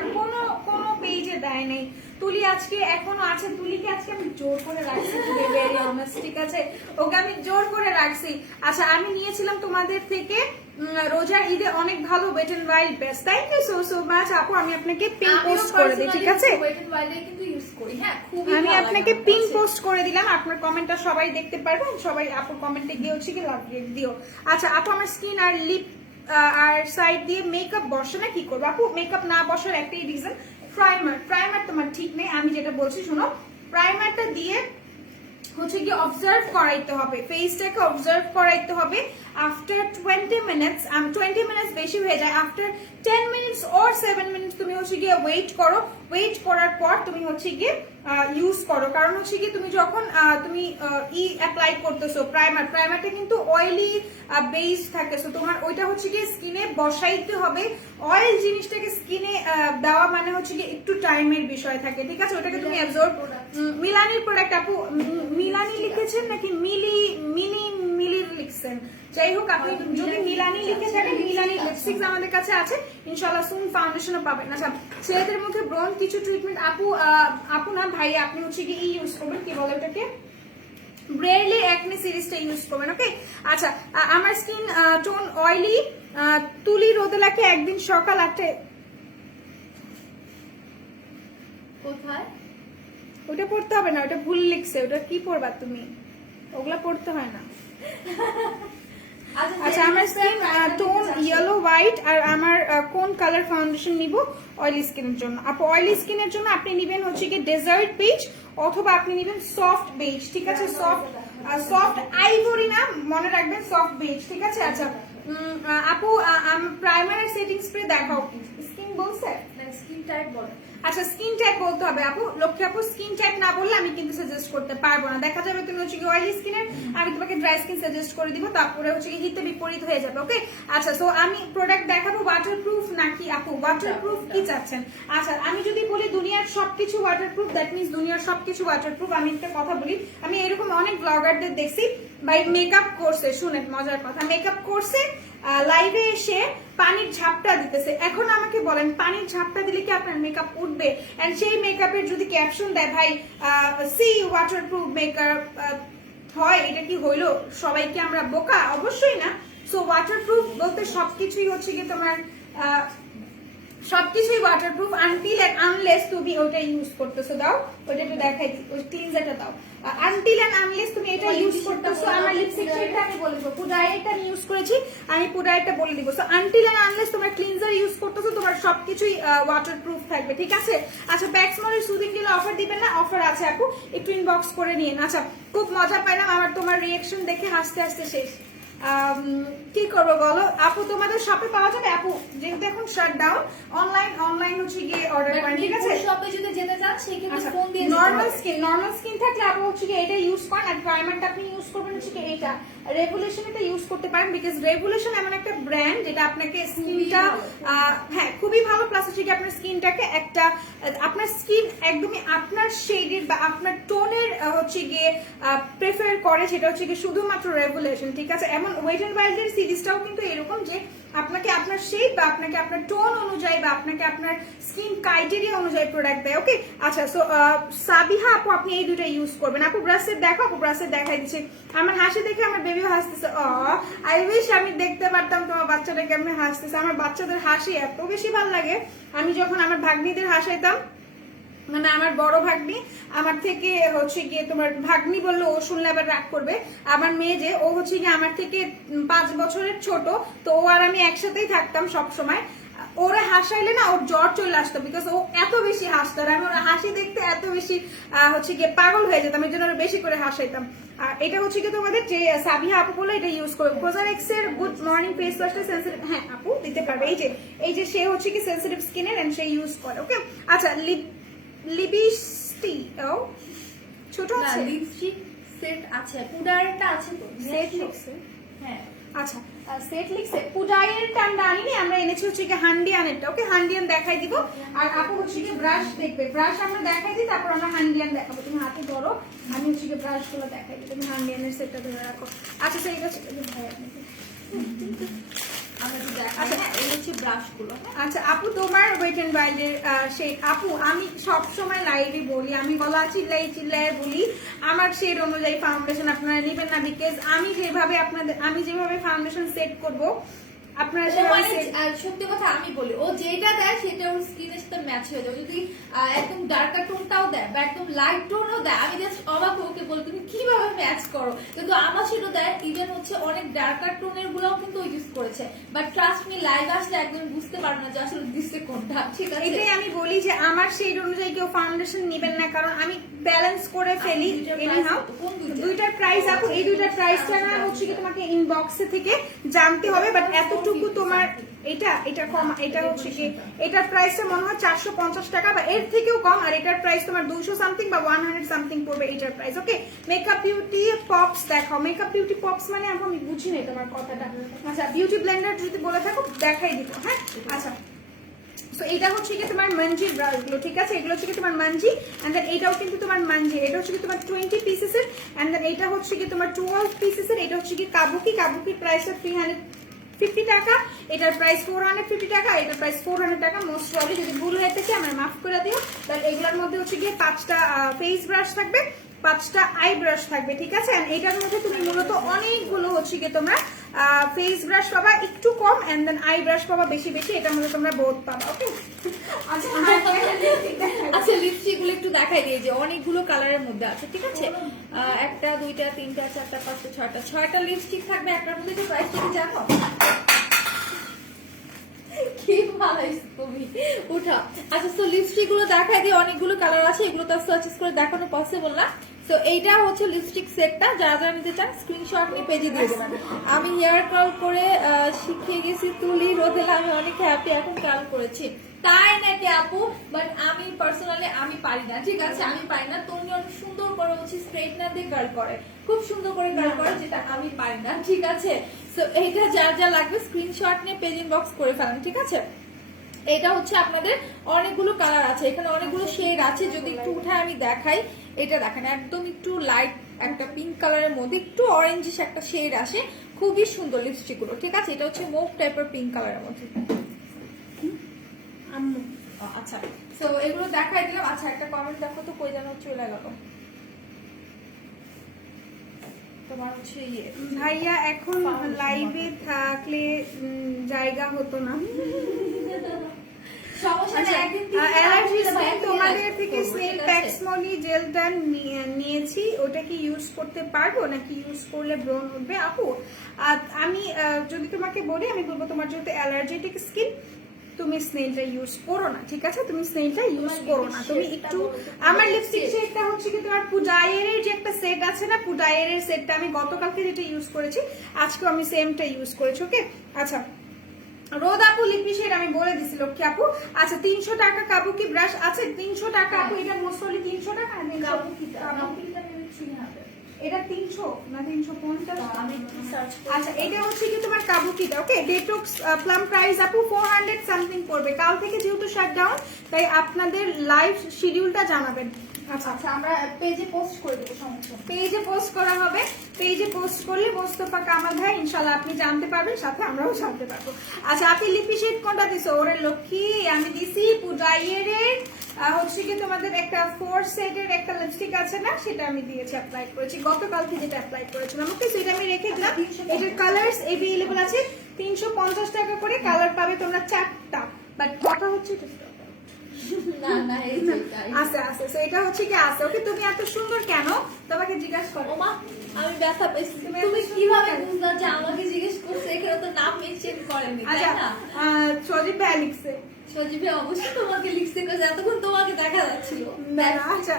কোনো পেজে দেয় নাই। তুলি আজকে এখনো আছে, তুলিকে আজকে আমি জোর করে রাখছি, ভেরি অনেস্ট, ঠিক আছে, ওকে আমি জোর করে রাখছি। আচ্ছা, আমি নিয়েছিলাম তোমাদের থেকে রোজার ঈদে অনেক ভালো Wet and Wild best, thank you so so much আপু। আমি আপনাকে পিন পোস্ট করে দিই, ঠিক আছে, আমি আপনাকে পিন পোস্ট করে দিলাম, আপনার কমেন্টটা সবাই দেখতে পারবেন, সবাই আপুর কমেন্টে গিয়ে হচ্ছে কি লাভ দিও। আচ্ছা আপু, আমার স্কিন আর লিপ আর সাইড দিয়ে মেকআপ বসে না, কি করবো আপু? মেকআপ না বসার একটাই রিজন, প্রাইমার তোমার ঠিক নেই। আমি যেটা বলছি শোনো, প্রাইমারটা দিয়ে হচ্ছে কি অবজার্ভ করাইতে হবে, ফেসটাকে অবজার্ভ করাইতে হবে। আফটার 20 মিনিটস, 20 মিনিটস বেশি হয়ে যায়, আফটার 10 মিনিটস অর 7 মিনিটস তুমি হচ্ছে গিয়ে ওয়েট করো। ওয়েট করার পর তুমি হচ্ছে গিয়ে ইউজ করো, কারণ হচ্ছে কি তুমি যখন তুমি অ্যাপ্লাই করতেছো প্রাইমারটা কিন্তু অয়েলি বেস থাকে, সো তোমার ওইটা হচ্ছে গিয়ে স্কিনে বসাইতে হবে। অয়েল জিনিসটাকে স্কিনে দেওয়া মানে হচ্ছে গিয়ে একটু টাইমের বিষয় থাকে, ঠিক আছে, ওটাকে তুমি অ্যাবজর্ব। মিলানির প্রোডাক্ট আপু, মিলানি লিখেছেন নাকি মিলি লিখছেন, যাই হোক আপনি যদি মিলানি লিখে থাকেন, মিলানি লিপস্টিক্স আমাদের কাছে আছে, ইনশাআল্লাহ সুন ফাউন্ডেশনও পাবেন। আচ্ছা, ছেলেদের মুখে ব্রণ কিছু ট্রিটমেন্ট আপু না ভাই, আপনি হচ্ছে কি ইউজ করবেন, কি বলে ওটাকে, ব্রেয়ারলি অ্যাকনে সিরিজটা ইউজ করবেন। ওকে, আচ্ছা আমার স্কিন টোন অয়েলি, তুলি রোদেলাকে একদিন সকাল 8টায়, কোথায় ওটা পড়তে হবে না, ওটা ভুল লিখছে, ওটা কি পড়বা তুমি, ওগুলা পড়তে হয় না। আচ্ছা, আমার স্কিন টোন ইয়েলো হোয়াইট, আর আমার কোন কালার ফাউন্ডেশন নিব অয়েলি স্কিনের জন্য? আপু অয়েলি স্কিনের জন্য আপনি নিবেন হচ্ছে কি ডেজার্ট বেজ, অথবা আপনি নিবেন সফট বেজ, ঠিক আছে, সফট আইভরি না, মনে রাখবেন সফট বেজ, ঠিক আছে। আচ্ছা আপু, প্রাইমার আর সেটিং স্প্রে দেখাও, স্কিন বলছে, স্কিন টাইপ বলো। আচ্ছা, স্কিন টাইপ বলতে হবে আপু, লক্ষ্মী আপু স্কিন টাইপ না বললে আমি কিন্তু সাজেস্ট করতে পারবো না। দেখা যাবে তুমি হচ্ছে কি অয়েলি স্কিনের, আমি তোমাকে ড্রাই স্কিন সাজেস্ট করে দিব, তারপরে হচ্ছে কি হিতে বিপরীত হয়ে যাবে। ওকে, আচ্ছা, সো আমি প্রোডাক্ট দেখাবো ওয়াটারপ্রুফ নাকি আপু, ওয়াটারপ্রুফ কি চাচ্ছেন? আচ্ছা, আমি যদি বলি দুনিয়ার সবকিছু ওয়াটারপ্রুফ, দ্যাট মিন্স দুনিয়ার সবকিছু ওয়াটারপ্রুফ। আমি একটা কথা বলি, আমি এরকম অনেক ব্লগারদের দেখছি ভাই মেকআপ করছে, শুনেন মজার কথা, মেকআপ করছে লাইভে এসে পানির ঝাপটা দিতেছে। এখন আমাকে বলেন, পানির ঝাপটা দিলে কি আপনার মেকআপ উঠবে? এন্ড সেই মেকআপের যদি ক্যাপশন দেয় ভাই সি ওয়াটারপ্রুফ মেকআপ হয়, এটা কি হইলো? সবাই কি আমরা বোকা? অবশ্যই না। সো ওয়াটারপ্রুফ বলতে সবকিছুই হচ্ছে কি তোমার সবকিছুই ওয়াটারপ্রুফ আনটিল এন্ড আনলেস তুমি ওটা ইউজ করতেছো। দাও ওটা একটু দেখাই, ওই ক্লিনজারটা দাও। আনটিল এন্ড আনলেস তুমি এটা ইউজ করতেছো, আমার লিপস্টিক শেডটা আমি বলে দেবো, পুডাইটা আমি ইউজ করেছি, আমি পুডাইটা বলে দিব। সো আনটিল এন্ড আনলেস তোমার ক্লিনজার ইউজ করতেছো, তোমার সবকিছুই ওয়াটারপ্রুফ থাকবে, ঠিক আছে। আচ্ছা, প্যাক্সমলের সুদিং গেলে অফার দিবেন না? অফার আছে আপু, একটু ইনবক্স করে নিন। আচ্ছা, খুব মজা পাইলাম আমার তোমার রিঅ্যাকশন দেখে, হাসতে হাসতে শেষ। কি করবো বলো আপু, তোমাদের শপে পাওয়া যাবে আপু, যেহেতু এখন শাট ডাউন, অনলাইন হচ্ছে গিয়ে অর্ডার করেন, ঠিক আছে। শপে যদি যেতে চান সেক্ষেত্রে ফোন দিয়ে নরমাল স্কিন থাকলে আপু হচ্ছে গিয়ে এটা ইউজ করেন, আর প্রাইমারটা আপনি ইউজ ইউজ করবেন হচ্ছে কি এইটা রেভলিউশন, এটা ইউজ করতে পারেন বিকজ রেভলিউশন এমন একটা ব্র্যান্ড যেটা আপনাকে স্কিনটা হ্যাঁ খুবই ভালো, প্লাস হচ্ছে কি আপনার স্কিনটাকে একটা আপনার স্কিন একদমই আপনার শেডের বা আপনার টোনের হচ্ছে গিয়ে প্রেফার করে, সেটা হচ্ছে কি শুধুমাত্র রেভলিউশন, ঠিক আছে। এমন ওয়েট এন্ড ওয়াইল্ডের সিরিজটাও কিন্তু এরকম যে আপনাকে আপনার শেড বা আপনাকে আপনার টোন অনুযায়ী বা আপনাকে আপনার স্কিন ক্রাইটেরিয়া অনুযায়ী প্রোডাক্ট দেয়, ওকে। আচ্ছা, সো সাবিহা আপু আপনি এই দুটো ইউজ করবেন। আপু ব্রাশের দেখো, আপু ব্রাশের দেখাই দিচ্ছে, আমার হাসি দেখে আমার বেবিও হাসতেছে। আই উইশ আমি দেখতে পারতাম তোমার বাচ্চাটা কেমন হাসতেছে। আমার বাচ্চাদের হাসি এত বেশি ভালো লাগে, আমি যখন আমার ভাগ্নিদের হাসাইতাম, মানে আমার বড় ভাগ্নি আমার থেকে হচ্ছে গিয়ে তোমার ভাগ্নি বললে ও শুনলে আবার রাগ করবে, আমার মেয়ে যে ও হচ্ছে গিয়ে আমার থেকে 5 বছরের ছোট, তো ও আর আমি একসাথেই থাকতাম সব সময়। ওরা হাসাইলে না ওর জ্বর চলে আসতো, বিকজ ও এত বেশি হাসতো আর আমি ওর হাসি দেখতে এত বেশি হচ্ছে গিয়ে পাগল হয়ে যেতাম, এই জন্য ওরা বেশি করে হাসাইতাম। আর এটা হচ্ছে কি তোমাদের যে সাবিহা আপু বলে এটা ইউজ করবে। কোজারেক্স এর গুড মর্নিং ফেস ওয়াশটা সেনসিটিভ, হ্যাঁ আপু দিতে পারবে, এই যে সে হচ্ছে কি সেনসিটিভ স্কিনের এন্ড সে ইউজ করে, ওকে। আচ্ছা, লিপস্টিক ছোট আছে, লিপস্টিক সেট আছে, পুডারটা আছে তো সেট লিখছে, হ্যাঁ আচ্ছা সেট লিখছে। পুডাইয়েরটা আমরা আনিনি, আমরা এনেছি হচ্ছে কি হান্ডিয়ানেরটা, ওকে। হান্ডিয়ান দেখাই দিব, আর আপু হচ্ছে কি ব্রাশ দেখবে, ব্রাশ আমরা দেখাই দিই, তারপর আমরা হান্ডিয়ান দেখাবো। তুমি হাতে ধরো, আমি হচ্ছে কি ব্রাশ গুলো দেখাই দিই, তুমি হান্ডিয়ানের সেটটা ধরে রাখো। আচ্ছা সেই হচ্ছে আচ্ছা আপু তোমার ওয়েট এন্ড ওয়াইল্ডের সেই আপু আমি সব সময় লাইভে বলি, আমি গলা চিল্লাই চিল্লাই বলি আমার শেড অনুযায়ী ফাউন্ডেশন আপনারা নেবেন না, বিকজ আমি যেভাবে ফাউন্ডেশন সেট করব আপনারা সত্যি কথা আমি বলি, ও যেটা দেয় সেটা ওর স্কিনের সাথে ম্যাচ হয়ে যাবে। যদি একদম ডার্কার টোনটাও দেয় বা একদম লাইট টোনও দেয়, আমি জাস্ট অবাক ওকে বলি তুমি কিভাবে ম্যাচ করো, কিন্তু আমার সেটা দেয়। ইভেন হচ্ছে অনেক ডার্কার টোনের গুলাও কিন্তু ইউজ করেছে, বাট ট্রাস্ট মি লাইভ আসলে একদম বুঝতে পারবে না যে আসলে দিচ্ছে কোনটা, ঠিক আছে। এটাই আমি বলি যে আমার শেড অনুযায়ী কেউ ফাউন্ডেশন নেবেন না, কারণ আমি ব্যালেন্স করে ফেলি। দুইটার প্রাইস আপু, এই দুইটার প্রাইসটা না হচ্ছে কি তোমাকে ইনবক্সে থেকে জানতে হবে, বাট এতটুকু তোমার এটা কম, এটা হচ্ছে কি এটার প্রাইসটা মনে হয় 450 টাকা বা এর থেকেও কম, আর এটার প্রাইস তোমার 200 সামথিং বা 100 সামথিং পড়বে এটার প্রাইস, ওকে। মেকআপ বিউটি পপস দেখাও, মেকআপ বিউটি পপস মানে আমি বুঝি না তোমার কথাটা। আচ্ছা বিউটি ব্লেন্ডার যদি বলে থাকো দেখাই দিব, হ্যাঁ। আচ্ছা তো এটা হচ্ছে কি তোমার মানজি ব্রাশগুলো, ঠিক আছে, এগুলো হচ্ছে কি তোমার মানজি, এন্ড দেন এটাও কিন্তু তোমার মানজি, এটা হচ্ছে কি তোমার 20 পিসেসের, এন্ড দেন এটা হচ্ছে কি তোমার 12 পিসেসের। এটা হচ্ছে কি কাবুকির প্রাইসটা 350 টাকা, এটার প্রাইস 450 টাকা, এটার প্রাইস 400 টাকা। মোস্ট প্রবলি যদি ভুল হয়ে থাকে আমরা মাফ করে দিও। তাহলে এগুলোর মধ্যে হচ্ছে গিয়ে 5টা ফেস ব্রাশ থাকবে, 5টা আই ব্রাশ থাকবে, ঠিক আছে। এটার মধ্যে তুমি মূলত অনেকগুলো হচ্ছে গিয়ে তোমরা ফেস ব্রাশ পাবা একটু কম, এন্ড দেন আই ব্রাশ পাবা বেশি বেশি, এটার মধ্যে তোমরা বোথ পাবা, ওকে। আচ্ছা লিপস্টিক গুলো একটু দেখাই দিয়ে যে অনেকগুলো কালারের মধ্যে আছে, ঠিক আছে। 1টা 2টা 3টা 4টা 5টা 6টা লিপস্টিক থাকবে একটার মধ্যে। তো প্রাইসটা কি জানো? কি ভাইস তুমি উঠা। আচ্ছা তো লিপস্টিক গুলো দেখাই দিয়ে, অনেকগুলো কালার আছে, এগুলো তো সার্চ করে দেখানো পসিবল না। তো এইটা হচ্ছে লিপস্টিক সেটটা, যারা যারা নিতে চান স্ক্রিনশট নিয়ে পেজে দিয়ে দেবেন। আমি হেয়ার কার্ল করে শিখিয়ে গেছি তুলি রোদেলা, আমি অনেক হ্যাপি, এখন কার্ল করেছি। তাই নাকি আপু? বাট আমি পার্সোনালি আমি পারি না, ঠিক আছে, আমি পারি না। তুমি অনেক সুন্দর করে হচ্ছে স্ট্রেটনার দিয়ে কার্ল করে, খুব সুন্দর করে কার্ল করে, যেটা আমি পারি না, ঠিক আছে। তো এইটা যার যা লাগবে স্ক্রিনশট নিয়ে পেজ ইনবক্স করে ফেলেন, ঠিক আছে। এটা হচ্ছে আপনাদের অনেকগুলো কালার আছে, এখানে অনেকগুলো শেড আছে। যদি একটু উঠায় আমি দেখাই, এটা দেখেন একদম একটু লাইট একটা পিঙ্ক কালারের মধ্যে একটু অরেঞ্জিশ একটা শেড আসে, খুবই সুন্দর লিপস্টিক গুলো, ঠিক আছে। এটা হচ্ছে মুভ টাইপের পিঙ্ক কালারের মধ্যে। আচ্ছা তো এগুলো দেখাই দিলাম। আচ্ছা একটা কমেন্ট দেখো তো, কই যেন চলে গেল তোমার হচ্ছে ভাইয়া এখন লাইভে থাকলে জায়গা হতো না। তোমাদের থেকে স্নেল প্যাক্সমলি জেলটা নিয়েছি, ওটা কি ইউজ করতে পারবো নাকি ইউজ করলে ব্রণ উঠবে? আপু আমি যদি তোমাকে বলি, আমি বলবো তোমার যেহেতু অ্যালার্জেটিক স্কিন, তুমি স্নেলটা ইউজ করো না, ঠিক আছে, তুমি স্নেলটা ইউজ করো না। তুমি একটু আমার লিপস্টিক শেডটা হচ্ছে কি তোমার পুডাইয়ের যে একটা সেট আছে না, পুডাইয়ের সেটটা আমি গতকালকে যেটা ইউজ করেছি, আজকেও আমি সেমটা ইউজ করেছি, ওকে। আচ্ছা রোদ আপু লিপি শেড আমি বলে দিছি লক্ষ্মী আপু। আচ্ছা 300 টাকা কাবুকি ব্রাশ আছে, 300 টাকা আপু, এটা মোস্টলি 300 টাকা। এটা 300 না 350? আমি একটু সার্চ আচ্ছা এটা হচ্ছে কি তোমার কাবুকিটা, ওকে। ডেটক্স প্লাম প্রাইস আপু 400 সামথিং পড়বে। কাল থেকে যেহেতু শাটডাউন, তাই আপনাদের লাইভ শিডিউলটা জানাবেন। আচ্ছা আচ্ছা আমরা পেজে পোস্ট করে দেবো, সমস্যা নেই। পেজে পোস্ট করা হবে। পেজে পোস্ট করলে মোস্তফা কামাল ভাই ইনশাআল্লাহ আপনি জানতে পারবেন, সাথে আমরাও জানতে পারবো। আচ্ছা আপনি লিপি শেড কোনটা দিছো? ওরে লক্ষ্মী, আমি দিছি পূজাইয়ের হচ্ছে কি তোমাদের একটা 4 সেটের একটা লিপস্টিক আছে না, সেটা আমি দিয়েছি, অ্যাপ্লাই করেছি গতকালকে, যেটা অ্যাপ্লাই করেছিলাম। ওকে সেটা আমি রেখে দিলাম। এটার কালারস अवेलेबल আছে 350 টাকা করে। কালার পাবে তোমরা 4টা, বাট কথা হচ্ছে এটা না না এই যে এটাই। আছে আছে। সো এটা হচ্ছে কি আছে, ওকে। তুমি এত সুন্দর কেন তোমাকে জিজ্ঞাসা করো। ওমা আমি ব্যথা পেয়েছি। তুমি তুমি এত কিভাবে সুন্দর বুঝলা যে আমাকে জিজ্ঞেস করছে? এখানে তো নাম মেনশন করেনি, তাই আচ্ছা না? সজীব ভাই লিখছে। সজীব ভাই অবশ্যই তোমাকে লিখছে, কারণ এতক্ষণ তোমাকে দেখা যাচ্ছিল। না, আচ্ছা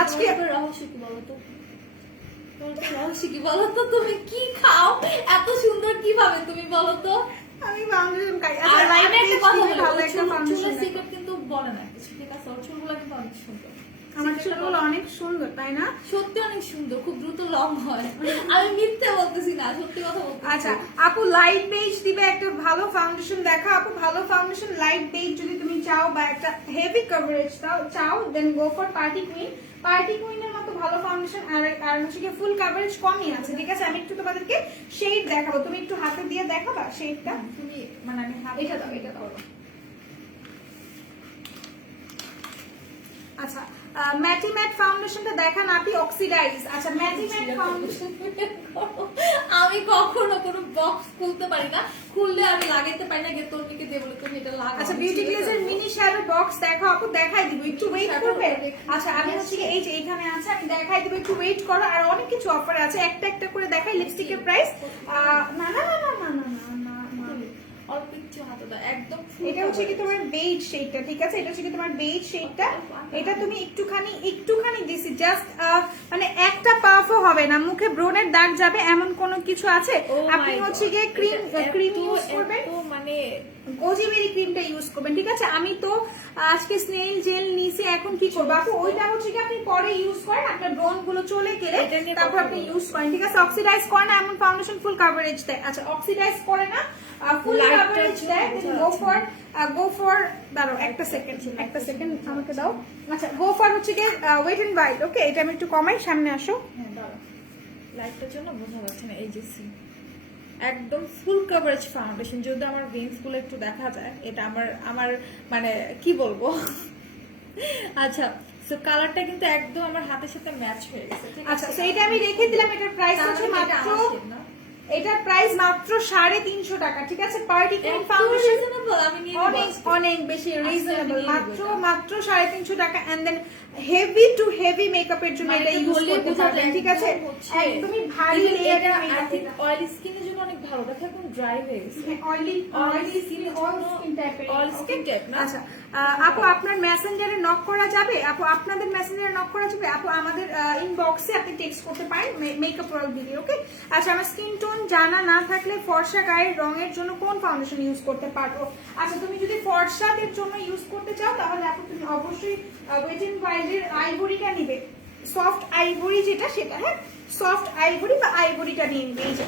আজকে তোমার রহস্য কি বলো তো? তোমার রহস্য কি বলো তো? তুমি কি খাও এত সুন্দর কিভাবে, তুমি বলো তো? আমি ফাউন্ডেশন খাই। আর আচ্ছা আমি একটা কথা বলি, ভালো একটা ফাউন্ডেশন। চুলের সিক্রেট কিন্তু বলে না কিছু, ঠিক আছে? ওর চুলগুলো কিন্তু অনেক সুন্দর। আমার চুলগুলো অনেক সুন্দর, তাই না? সত্যি অনেক সুন্দর, খুব দ্রুত লং হয়। আমি মিথ্যে বলতেছি না, সত্যি কথা বলতেছি। আচ্ছা আপু লাইট বেজ দিবে একটা ভালো ফাউন্ডেশন দেখা। আপু ভালো ফাউন্ডেশন লাইট বেজ যদি তুমি চাও বা একটা হেভি কভারেজ চাও, then go for party queen. Party কুইনের মতো ভালো ফাউন্ডেশন আর হচ্ছে কি ফুল কভারেজ কমই আছে, ঠিক আছে? আমি একটু তোমাদেরকে শেড দেখাবো, তুমি একটু হাতে দিয়ে দেখাবা শেডটা। তুমি মানে আমি এটা দাও, এটা দাও। আচ্ছা ম্যাটি ম্যাট ফাউন্ডেশনটা দেখান আপনি, অক্সিডাইজ। আচ্ছা ম্যাটি ম্যাট ফাউন্ডেশন আমি কখনো কোনো বক্স খুলতে পারি না, খুললে আমি লাগাইতে পারি না, গে তর্মিকে দিয়ে বলে তুমি এটা লাগাও। আচ্ছা বিউটি গ্লেজের মিনি শ্যাডো বক্স দেখো আপু, দেখাই দিব, একটু ওয়েট করবে। আচ্ছা আমি হচ্ছে কি এই যে এখানে আছে, আমি দেখাই দিব, একটু ওয়েট করো। আর অনেক কিছু অফার আছে, একটা একটা করে দেখাই। লিপস্টিকের প্রাইস না না না না না না না না না, অল্প একটু হাতে দাও, একদম এটা হচ্ছে কি তোমার বেজ শেডটা, ঠিক আছে? এটা হচ্ছে কি তোমার বেজ শেডটা। এটা তুমি একটুখানি দিছি, জাস্ট মানে একটা পাফও হবে না, মুখে ব্রনের দাগ যাবে এমন কোনো কিছু আছে? আপনি হচ্ছে গিয়ে ক্রিম ইউজ করবেন, মানে গোজিবেরি ক্রিমটা ইউজ করবেন, ঠিক আছে? আমি তো আজকে স্নেল জেল নিছি, এখন কি করবো আপু? ওইটা হচ্ছে কি আপনি পরে ইউজ করেন, আপনার ব্রন গুলো চলে গেলে তারপর আপনি ইউজ করেন, ঠিক আছে? অক্সিডাইজ করে না এমন ফাউন্ডেশন ফুল কভারেজ দেয়। আচ্ছা অক্সিডাইজ করে না, ফুল কভারেজ দেয়, গো ফর দাঁড়াও একটা সেকেন্ড আমাকে দাও। আচ্ছা গো ফর হচ্ছে কি ওয়েট এন্ড ওয়াইট, ওকে? এটা আমি একটু কমাই, সামনে আসো। লাইটটার জন্য বোঝা যাচ্ছে না, এই যে একদম ফুল কভারেজ ফাউন্ডেশন, যদি আমার ভেন্স গুলো একটু দেখা যায়, এটা আমার মানে কি বলবো। আচ্ছা সো কালারটা কিন্তু একদম আমার হাতের সাথে ম্যাচ হয়ে গেছে, ঠিক আছে? আচ্ছা সেইটা আমি রেখে দিলাম। এটার প্রাইস হচ্ছে মাত্র, এটার প্রাইস মাত্র 350 টাকা, ঠিক আছে? পার্টি কুইন ফাউন্ডেশন আমি নিয়ে অনেক অনেক বেশি রিজনেবল, মাত্র 350 টাকা। And then heavy to heavy মেকআপের জন্য এটা ইউজ করতে পারবেন, ঠিক আছে? একদমই ভারী লেয়ারের মেকআপ। অয়েলি স্কিনের জন্য অনেক ভালো, দেখো একদম ড্রাই হয়ে গেছে। অয়েলি স্কিন, অল স্কিন টাইপের, অল স্কিন টাইপ না? আচ্ছা আপু আপনার মেসেঞ্জারে নক করা যাবে? আপু আপনাদের মেসেঞ্জারে নক করা যাবে? আপু আমাদের ইনবক্সে আপনি টেক্সট করতে পারেন মেকআপ রোল দিয়ে, ওকে? আচ্ছা আমার স্কিন টোন জানা না থাকলে ফর্সা গায়ের রঙের জন্য কোন ফাউন্ডেশন ইউজ করতে পারবো? আচ্ছা তুমি যদি ফর্সাদের জন্য ইউজ করতে চাও, তাহলে আপু তুমি অবশ্যই ওয়েট এন্ড ওয়াইল্ডের আইভরিটা নিবে, সফট আইভরি যেটা, সেটা। হ্যাঁ সফট আইভরি বা আইভরিটা নিয়ে নিবে। এই যে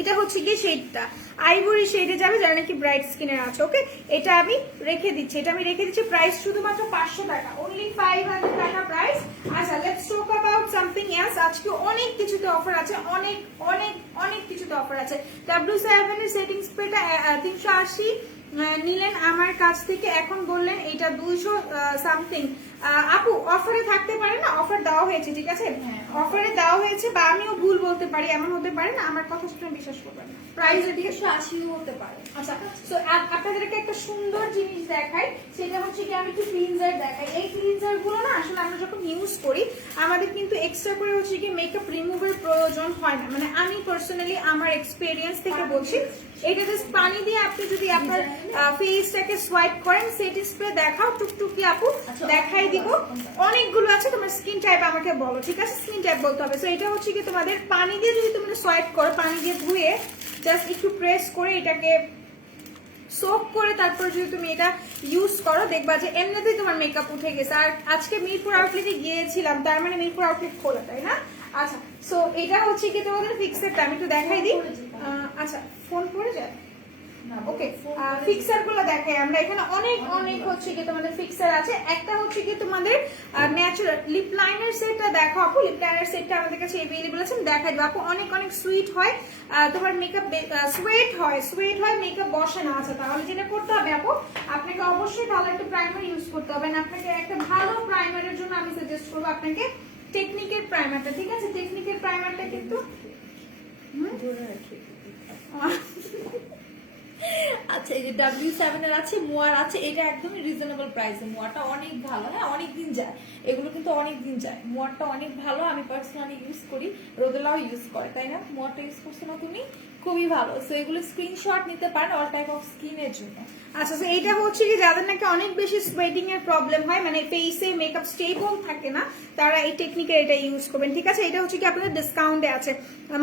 এটা হচ্ছে গিয়ে শেডটা আইভরি শেডে যাবে, যারা নাকি ব্রাইট স্কিনের আছে, ওকে? এটা আমি রেখে দিচ্ছি, প্রাইস শুধুমাত্র 500 টাকা, অনলি 500 টাকা প্রাইস। আচ্ছা let's talk about something else. আজকে অনেক কিছুতে অফার আছে, অনেক অনেক অনেক কিছুতে অফার আছে। W7 এর সেটিং স্প্রেটা 380 নিলেন আমার কাছ থেকে, এখন বললেন এটা 200 সামথিং। আপু অফারে থাকতে পারে না, অফার দেওয়া হয়েছে, ঠিক আছে? অফারে দেওয়া হয়েছে, বা আমিও ভুল বলতে পারি, এমন হতে পারে না, আমার কথা শুনে বিশ্বাস করবেন না। প্রাইস এদিকে 180 হতে পারে। আচ্ছা সো আপনাদেরকে একটা সুন্দর জিনিস দেখাই, সেটা হচ্ছে কি আমি একটু ক্লিনজার দেখাই। এই ক্লিনজার গুলো না আসলে আমরা যখন ইউজ করি, আমাদের কিন্তু এক্সট্রা করে হচ্ছে কি মেকআপ রিমুভার প্রয়োজন হয় না, মানে আমি পার্সোনালি আমার এক্সপেরিয়েন্স থেকে বলছি। এটা জাস্ট পানি দিয়ে আপনি যদি আপনার ফেসটাকে সোয়াইপ করেন, সেটি স্প্রে দেখাও টুকটুকি আপু, দেখাই দিব। অনেকগুলো আছে, তোমার স্কিন টাইপ আমাকে বলো, ঠিক আছে? স্কিন টাইপ বলতে হবে। সো এটা হচ্ছে কি তোমাদের পানি দিয়ে যদি তোমরা সোয়াইপ করো, পানি দিয়ে ধুয়ে জাস্ট একটু প্রেস করে এটাকে সোক করে তারপর যদি তুমি এটা ইউজ করো, দেখবা যে এমনিতেই তোমার মেকআপ উঠে গেছে। আর আজকে মিরপুর আউটলেটে গিয়েছিলাম, তার মানে মিরপুর আউটলেট খোলা, তাই না? আচ্ছা সো এটা হচ্ছে কি তোমাদের ফিক্সেরটা আমি একটু দেখাই দিই আচ্ছা ফোন পড়ে যায় ওকে ফিক্সার গুলো দেখাই আমরা এখানে অনেক অনেক হচ্ছে কি তোমাদের ফিক্সার আছে একটা হচ্ছে কি তোমাদের ন্যাচারাল লিপ লাইনার সেটটা দেখো আপু লিপ লাইনার সেটটা আমাদের কাছে अवेलेबल আছে আমি দেখাই দেব আপু অনেক অনেক সুইট হয় তোমার মেকআপ সুইট হয় মেকআপ বসে না আছে তাহলে যেটা করতে হবে আপু আপনাকে অবশ্যই ভালো একটা প্রাইমার ইউজ করতে হবে না আপনাকে একটা ভালো প্রাইমারের জন্য আমি সাজেস্ট করব আপনাকে টেকনিকের প্রাইমারটা ঠিক আছে টেকনিকের প্রাইমারটা কিন্তু আচ্ছা এই যে W7 এর আছে মোয়ার আছে এটা একদমই রিজনেবল প্রাইসে মোয়াটা অনেক ভালো হ্যাঁ অনেক দিন যায় এগুলো কিন্তু অনেক দিন যায় মোয়ারটা অনেক ভালো আমি পার্সোনালি ইউজ করি রোদেলাও ইউজ করে তাই না মোয়ারটা ইউজ করছো না তুমি খুবই ভালো সো এগুলো স্ক্রিনশট নিতে পারেন অল টাইপ অফ স্কিনের জন্য আচ্ছা তো এটা হচ্ছে কি যাদের নাকি অনেক বেশি সোয়েটিং এর প্রবলেম হয় মানে ফেসে মেকআপ স্টেবল থাকে না তারা এই টেকনিকের এটা ইউজ করবেন ঠিক আছে এটা হচ্ছে কি আপনাদের ডিসকাউন্টে আছে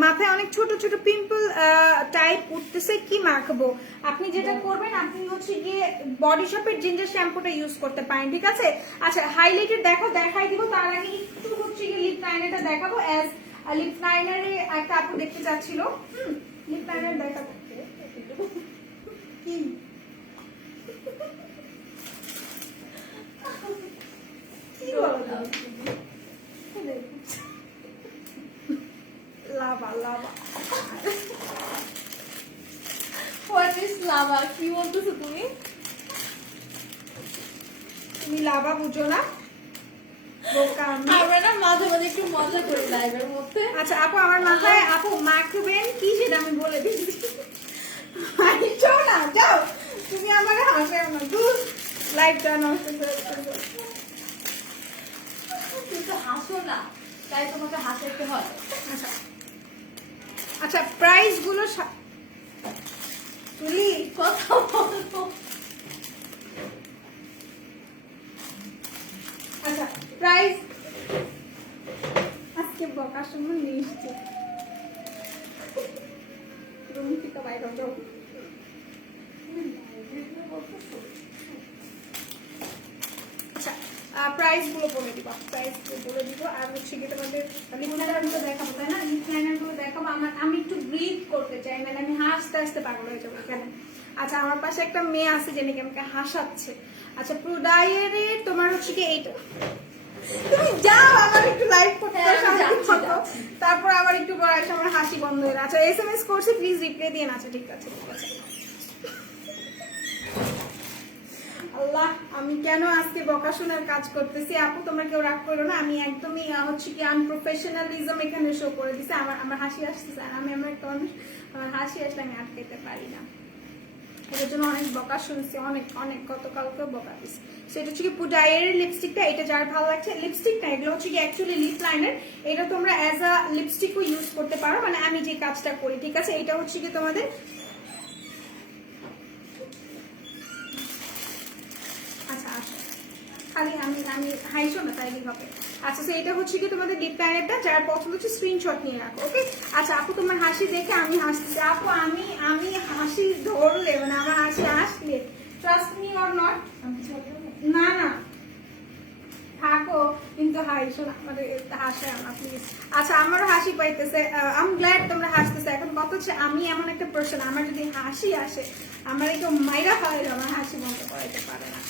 মাথায় অনেক ছোট ছোট পিম্পল টাইপ উঠতেছে কি মাখবো আপনি যেটা করবেন আপনি হচ্ছে গিয়ে বডি শপের জিঞ্জার শ্যাম্পুটা ইউজ করতে পারেন ঠিক আছে আচ্ছা হাইলাইটার দেখাই দিব তার আগে একটু হচ্ছে গিয়ে লিপ লাইনারটা দেখাবো অ্যাজ লিপ লাইনারে একটা আপু দেখতে চাচ্ছিল লিপ লাইনার দেখাবো কি লাভা হোয়াট ইজ লাভা কি বলতেছো তুমি লাভা বুঝো না আমরা না মাঝে মাঝে একটু মজা করি লাইভের মধ্যে আচ্ছা আপু আমার মাথায় আপু মাখবেন কি সেটা আমি বলে দিচ্ছি না যাও তুমি আমার হাসে না দূর লাইভটা নষ্ট করে কিন্তু হাসো না তাই তোমাকে হাসাইতে হয় আচ্ছা আচ্ছা প্রাইস গুলো তুলি কথা বলো আচ্ছা প্রাইস আজকে বকার সময় মিষ্টি রুম থেকে বাইরে যাও আচ্ছা প্রাইস গুলো বলে দিব আর হচ্ছে কি তোমাদের লিপ লাইনার গুলো দেখাবো তাই না লিপ লাইনার গুলো দেখাবো আমি একটু ব্রিথ করতে চাই মানে আমি হাসতে পাগল হয়ে যাবো এখানে আচ্ছা আমার পাশে একটা মেয়ে আছে যে নাকি আমাকে হাসাচ্ছে আচ্ছা প্রোডায়ারে তোমার হচ্ছে কি এইটা তুমি যাও আমার একটু লাইভ করতে তারপর আবার একটু পরে আসে আমার হাসি বন্ধ হয়ে আচ্ছা SMS করছি প্লিজ রিপ্লাই দিয়ে আচ্ছা ঠিক আছে আল্লাহ আমি কেন আজকে বকাশোনার কাজ করতেছি আপু তোমরা কেউ রাগ করো না আমি একদমই হচ্ছে কি আনপ্রফেশনালিজম এখানে শো করে দিছি আমার হাসি আসতেছে আমি আমার একটা আমার হাসি আসলে আমি আটকাইতে পারি না এটার জন্য অনেক বকা শুনছি অনেক গতকালকেও বকা দিচ্ছি সেটা হচ্ছে কি পুডায়ের লিপস্টিকটা এটা যার ভালো লাগছে লিপস্টিকটা এগুলো হচ্ছে কি অ্যাকচুয়ালি লিপ লাইনার এটা তোমরা অ্যাজ আ লিপস্টিকও ইউজ করতে পারো মানে আমি যে কাজটা করি ঠিক আছে এটা হচ্ছে কি তোমাদের আচ্ছা খালি আমি হাইশো না তাইলে হবে আচ্ছা এটা হচ্ছে কি তোমাদের লিপ লাইনারটা যার পছন্দ হচ্ছে স্ক্রিনশট নিয়ে রাখো ওকে আচ্ছা আপু তোমার হাসি দেখে আমি হাসতেছি আপু আমি হাসি ধরলে মানে আমার হাসি আসলে ট্রাস্ট মি অর নট না থাকো কিন্তু হাসো না আমাদের হাসে না প্লিজ আচ্ছা আমারও হাসি পাইতেছে আই এম গ্ল্যাড তোমরা হাসতেছে এখন কত হচ্ছে আমি এমন একটা পার্সন আমার যদি হাসি আসে আমার একটু মাইরা হয় আমার হাসি বন্ধ করাইতে পারে না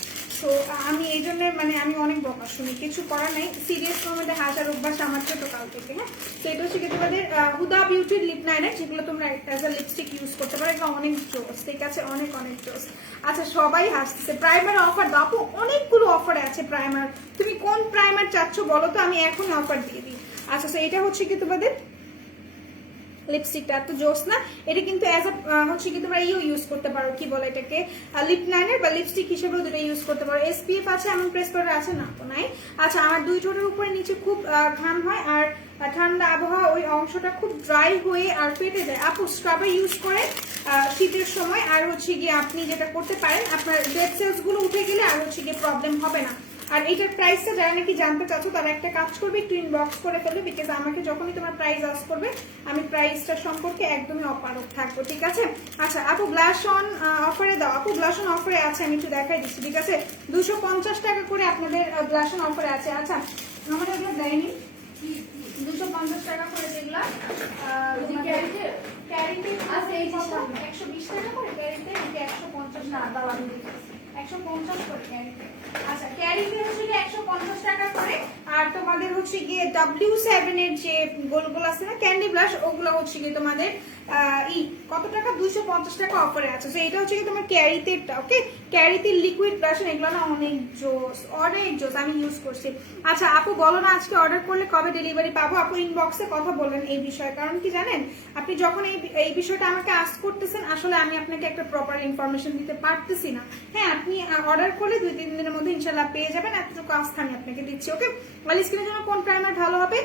তো আমি এই জন্য মানে আমি অনেক বকা শুনি কিছু করার নাই সিরিয়াস মোমেন্টে হাসার অভ্যাস আমার ছোটকাল থেকে হ্যাঁ তো এটা হচ্ছে তোমাদের হুদা বিউটির লিপ লাইনার যেগুলো তোমরা অ্যাজ আ লিপস্টিক ইউজ করতে পারো এটা অনেক জোস ঠিক আছে অনেক জোস আচ্ছা সবাই হাসতেছে প্রাইমার অফার দাও আপু অনেকগুলো অফার আছে প্রাইমার তুমি কোন প্রাইমার চাচ্ছ বলো তো আমি এখনই অফার দিয়ে দিই আচ্ছা এটা হচ্ছে কি তোমাদের লিপস্টিকটা এত জোস না এটা কিন্তু অ্যাজ আ হচ্ছে কি তোমরা ইউজ করতে পারো কি বলে এটাকে লিপ লাইনার বা লিপস্টিক হিসেবেও দুটো ইউজ করতে পারো SPF আছে এমন প্রেস করে আছে না তো নাই আচ্ছা আমার দুই ঠোঁটের উপরে নিচে খুব ঘাম হয় আর ঠান্ডা আবহাওয়া ওই অংশটা খুব ড্রাই হয়ে আর ফেটে যায় আপু স্ক্রাবার ইউজ করে শীতের সময় আর হচ্ছে গিয়ে আপনি যেটা করতে পারেন আপনার ডেড সেলস গুলো উঠে গেলে আর হচ্ছে গিয়ে প্রবলেম হবে না আর এইটার প্রাইসটা যারা নাকি জানতে চাচ্ছ তারা একটা কাজ করবে একটু ইনবক্স করে ফেলবে বিকজ আমাকে যখনই তোমার প্রাইস আস করবে আমি প্রাইসটা সম্পর্কে একদমই অপারক থাকবো ঠিক আছে আচ্ছা আপু ব্লাশ অন অফারে দাও আপু ব্লাশ অন অফারে আছে আমি একটু দেখাই দিচ্ছি ঠিক আছে 250 টাকা করে আপনাদের ব্লাশ অন অফারে আছে আচ্ছা আমাদের এগুলো দেয়নি 250 150 টাকা করে যেগুলা ক্যারিতে আচ্ছা, এই যে 120 টাকা করে ক্যারিতে, নাকি 150? না দাও আমি দেখেছি 150 করে ক্যারিতে। আচ্ছা ক্যারিতে হচ্ছে গিয়ে 150 টাকা করে। আর তোমাদের হচ্ছে গিয়ে W7 এর যে গোলগুলো আছে না ক্যান্ডি ব্লাশ, ওগুলো হচ্ছে গিয়ে তোমাদের কত টাকা, 250 টাকা অফারে আছে। তো এটা হচ্ছে কি তোমার ক্যারিতে, ওকে ক্যারিতে লিকুইড ব্রাশ, এগুলো না অনেক জোস, অনেক জোস, আমি ইউজ করছি। আচ্ছা আপু বলো না আজকে অর্ডার করলে কবে ডেলিভারি পাবো? আপু ইনবক্সে কথা বলেন এই বিষয়ে, কারণ কি জানেন আপনি যখন এই বিষয়টা আমাকে আস্ক করতেছেন, আসলে আমি আপনাকে একটা প্রপার ইনফরমেশন দিতে পারতেছি না। হ্যাঁ আপনি অর্ডার করলে 2-3 দিনের মধ্যে ইনশাল্লাহ পেয়ে যাবেন, এতটুকু আস্থা আমি আপনাকে দিচ্ছি। ওকে ওয়াল স্কিনের জন্য কোন প্রাইমার ভালো হবে?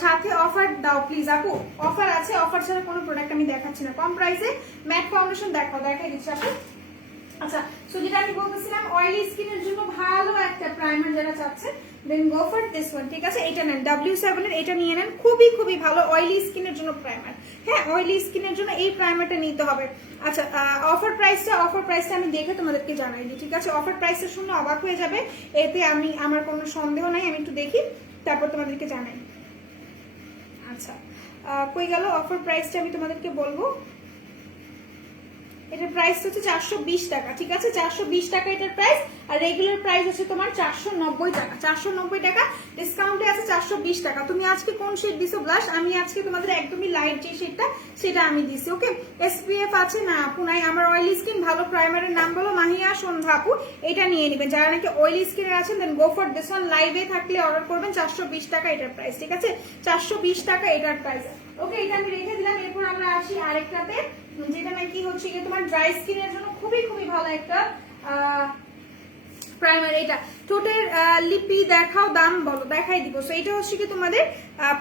সাথে অফার দাও প্লিজ আপু। অফার আছে, অফার ছাড়া কোনো প্রোডাক্ট আমি দেখাচ্ছি না। কম প্রাইসে ম্যাট ফাউন্ডেশন দেখাই দিচ্ছি আপু। আচ্ছা সো যেটা আমি বলতেছিলাম, অয়েলি স্কিনের জন্য ভালো একটা প্রাইমার যারা চাচ্ছেন, দেন গো ফর দিস ওয়ান। ঠিক আছে, এটা নেন W7 এর, এটা নিয়ে নেন, খুবই খুবই ভালো অয়েলি স্কিনের জন্য প্রাইমার। হ্যাঁ অয়েলি স্কিনের জন্য এই প্রাইমারটা নিতে হবে। আচ্ছা অফার প্রাইসটা আমি দেখে তোমাদেরকে জানাই দিই। ঠিক আছে, অফার প্রাইসটা শুনলে অবাক হয়ে যাবে, এতে আমার কোনো সন্দেহ নাই। আমি একটু দেখি তারপর তোমাদেরকে জানাই। আচ্ছা কই গেল অফার প্রাইসটা, আমি তোমাদেরকে বলবো। এটার প্রাইস হচ্ছে 420 টাকা। ঠিক আছে 420 টাকা এটার প্রাইস, আর রেগুলার প্রাইস হচ্ছে তোমার 490 টাকা। 490 টাকা ডিসকাউন্টে আছে 420 টাকা। তুমি আজকে কোন শেড দিছো ব্লাশ? আমি আজকে তোমাদের একদমই লাইট যে শেডটা সেটা আমি দিছি। ওকে SPF আছে না আপু? নাই। আমার অয়েলি স্কিন, ভালো প্রাইমারের নাম বলো। মাহিয়া সন্ধ্যা আপু, এটা নিয়ে নেবেন যারা নাকি অয়েলি স্কিনের আছেন, দেন গো ফর দিস ওয়ান। লাইভে থাকলে অর্ডার করবেন। 420 টাকা এটার প্রাইস। ঠিক আছে 420 টাকা এটার প্রাইস। ওকে এটা আমি রেখে দিলাম। এরপর আমরা আসি আরেকটাতে, যেটা নাকি হচ্ছে গিয়ে তোমার ড্রাই স্কিনের জন্য খুবই খুবই ভালো একটা প্রাইমার। এটা ঠোঁটের লিপি দেখাও, দাম বলো, দেখাই দিব। সো এটা হচ্ছে কি তোমাদের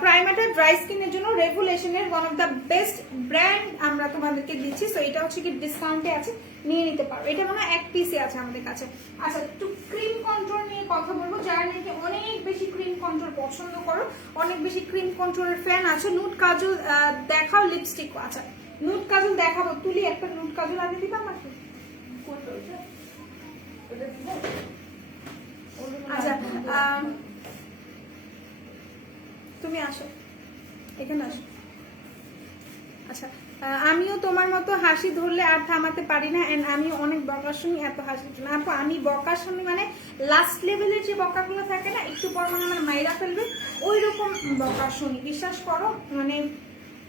প্রাইমারটা ড্রাই স্কিনের জন্য রেভুলেশনের one of the best brand আমরা তোমাদেরকে দিচ্ছি। সো এটা হচ্ছে কি ডিসকাউন্টে আছে, নিয়ে নিতে পারো। এটা মনে হয় 1 পিসে আছে আমাদের কাছে। আচ্ছা একটু ক্রিম কন্ট্রোল নিয়ে কথা বলবো, যারা নাকি অনেক বেশি ক্রিম কন্ট্রোল পছন্দ করো, অনেক বেশি ক্রিম কন্ট্রোলের ফ্যান আছে। নুট কাজল দেখাও, লিপস্টিক। আচ্ছা নুট কাজল দেখাবো, তুলি একটা নুট কাজল আনে দিবা আমাকে। আচ্ছা তুমি আসো, এখানে আসো। আচ্ছা আমিও তোমার মতো হাসি ধরলে আর থামাতে পারি না, এন্ড আমি অনেক বকা শুনি, এত হাসি না আপু। আমি বকা শুনি মানে লাস্ট লেভেলের যে বকাগুলো থাকে না, একটু পর মানে আমার মাইরা ফেলবে, ওই রকম বকা শুনি, বিশ্বাস করো। মানে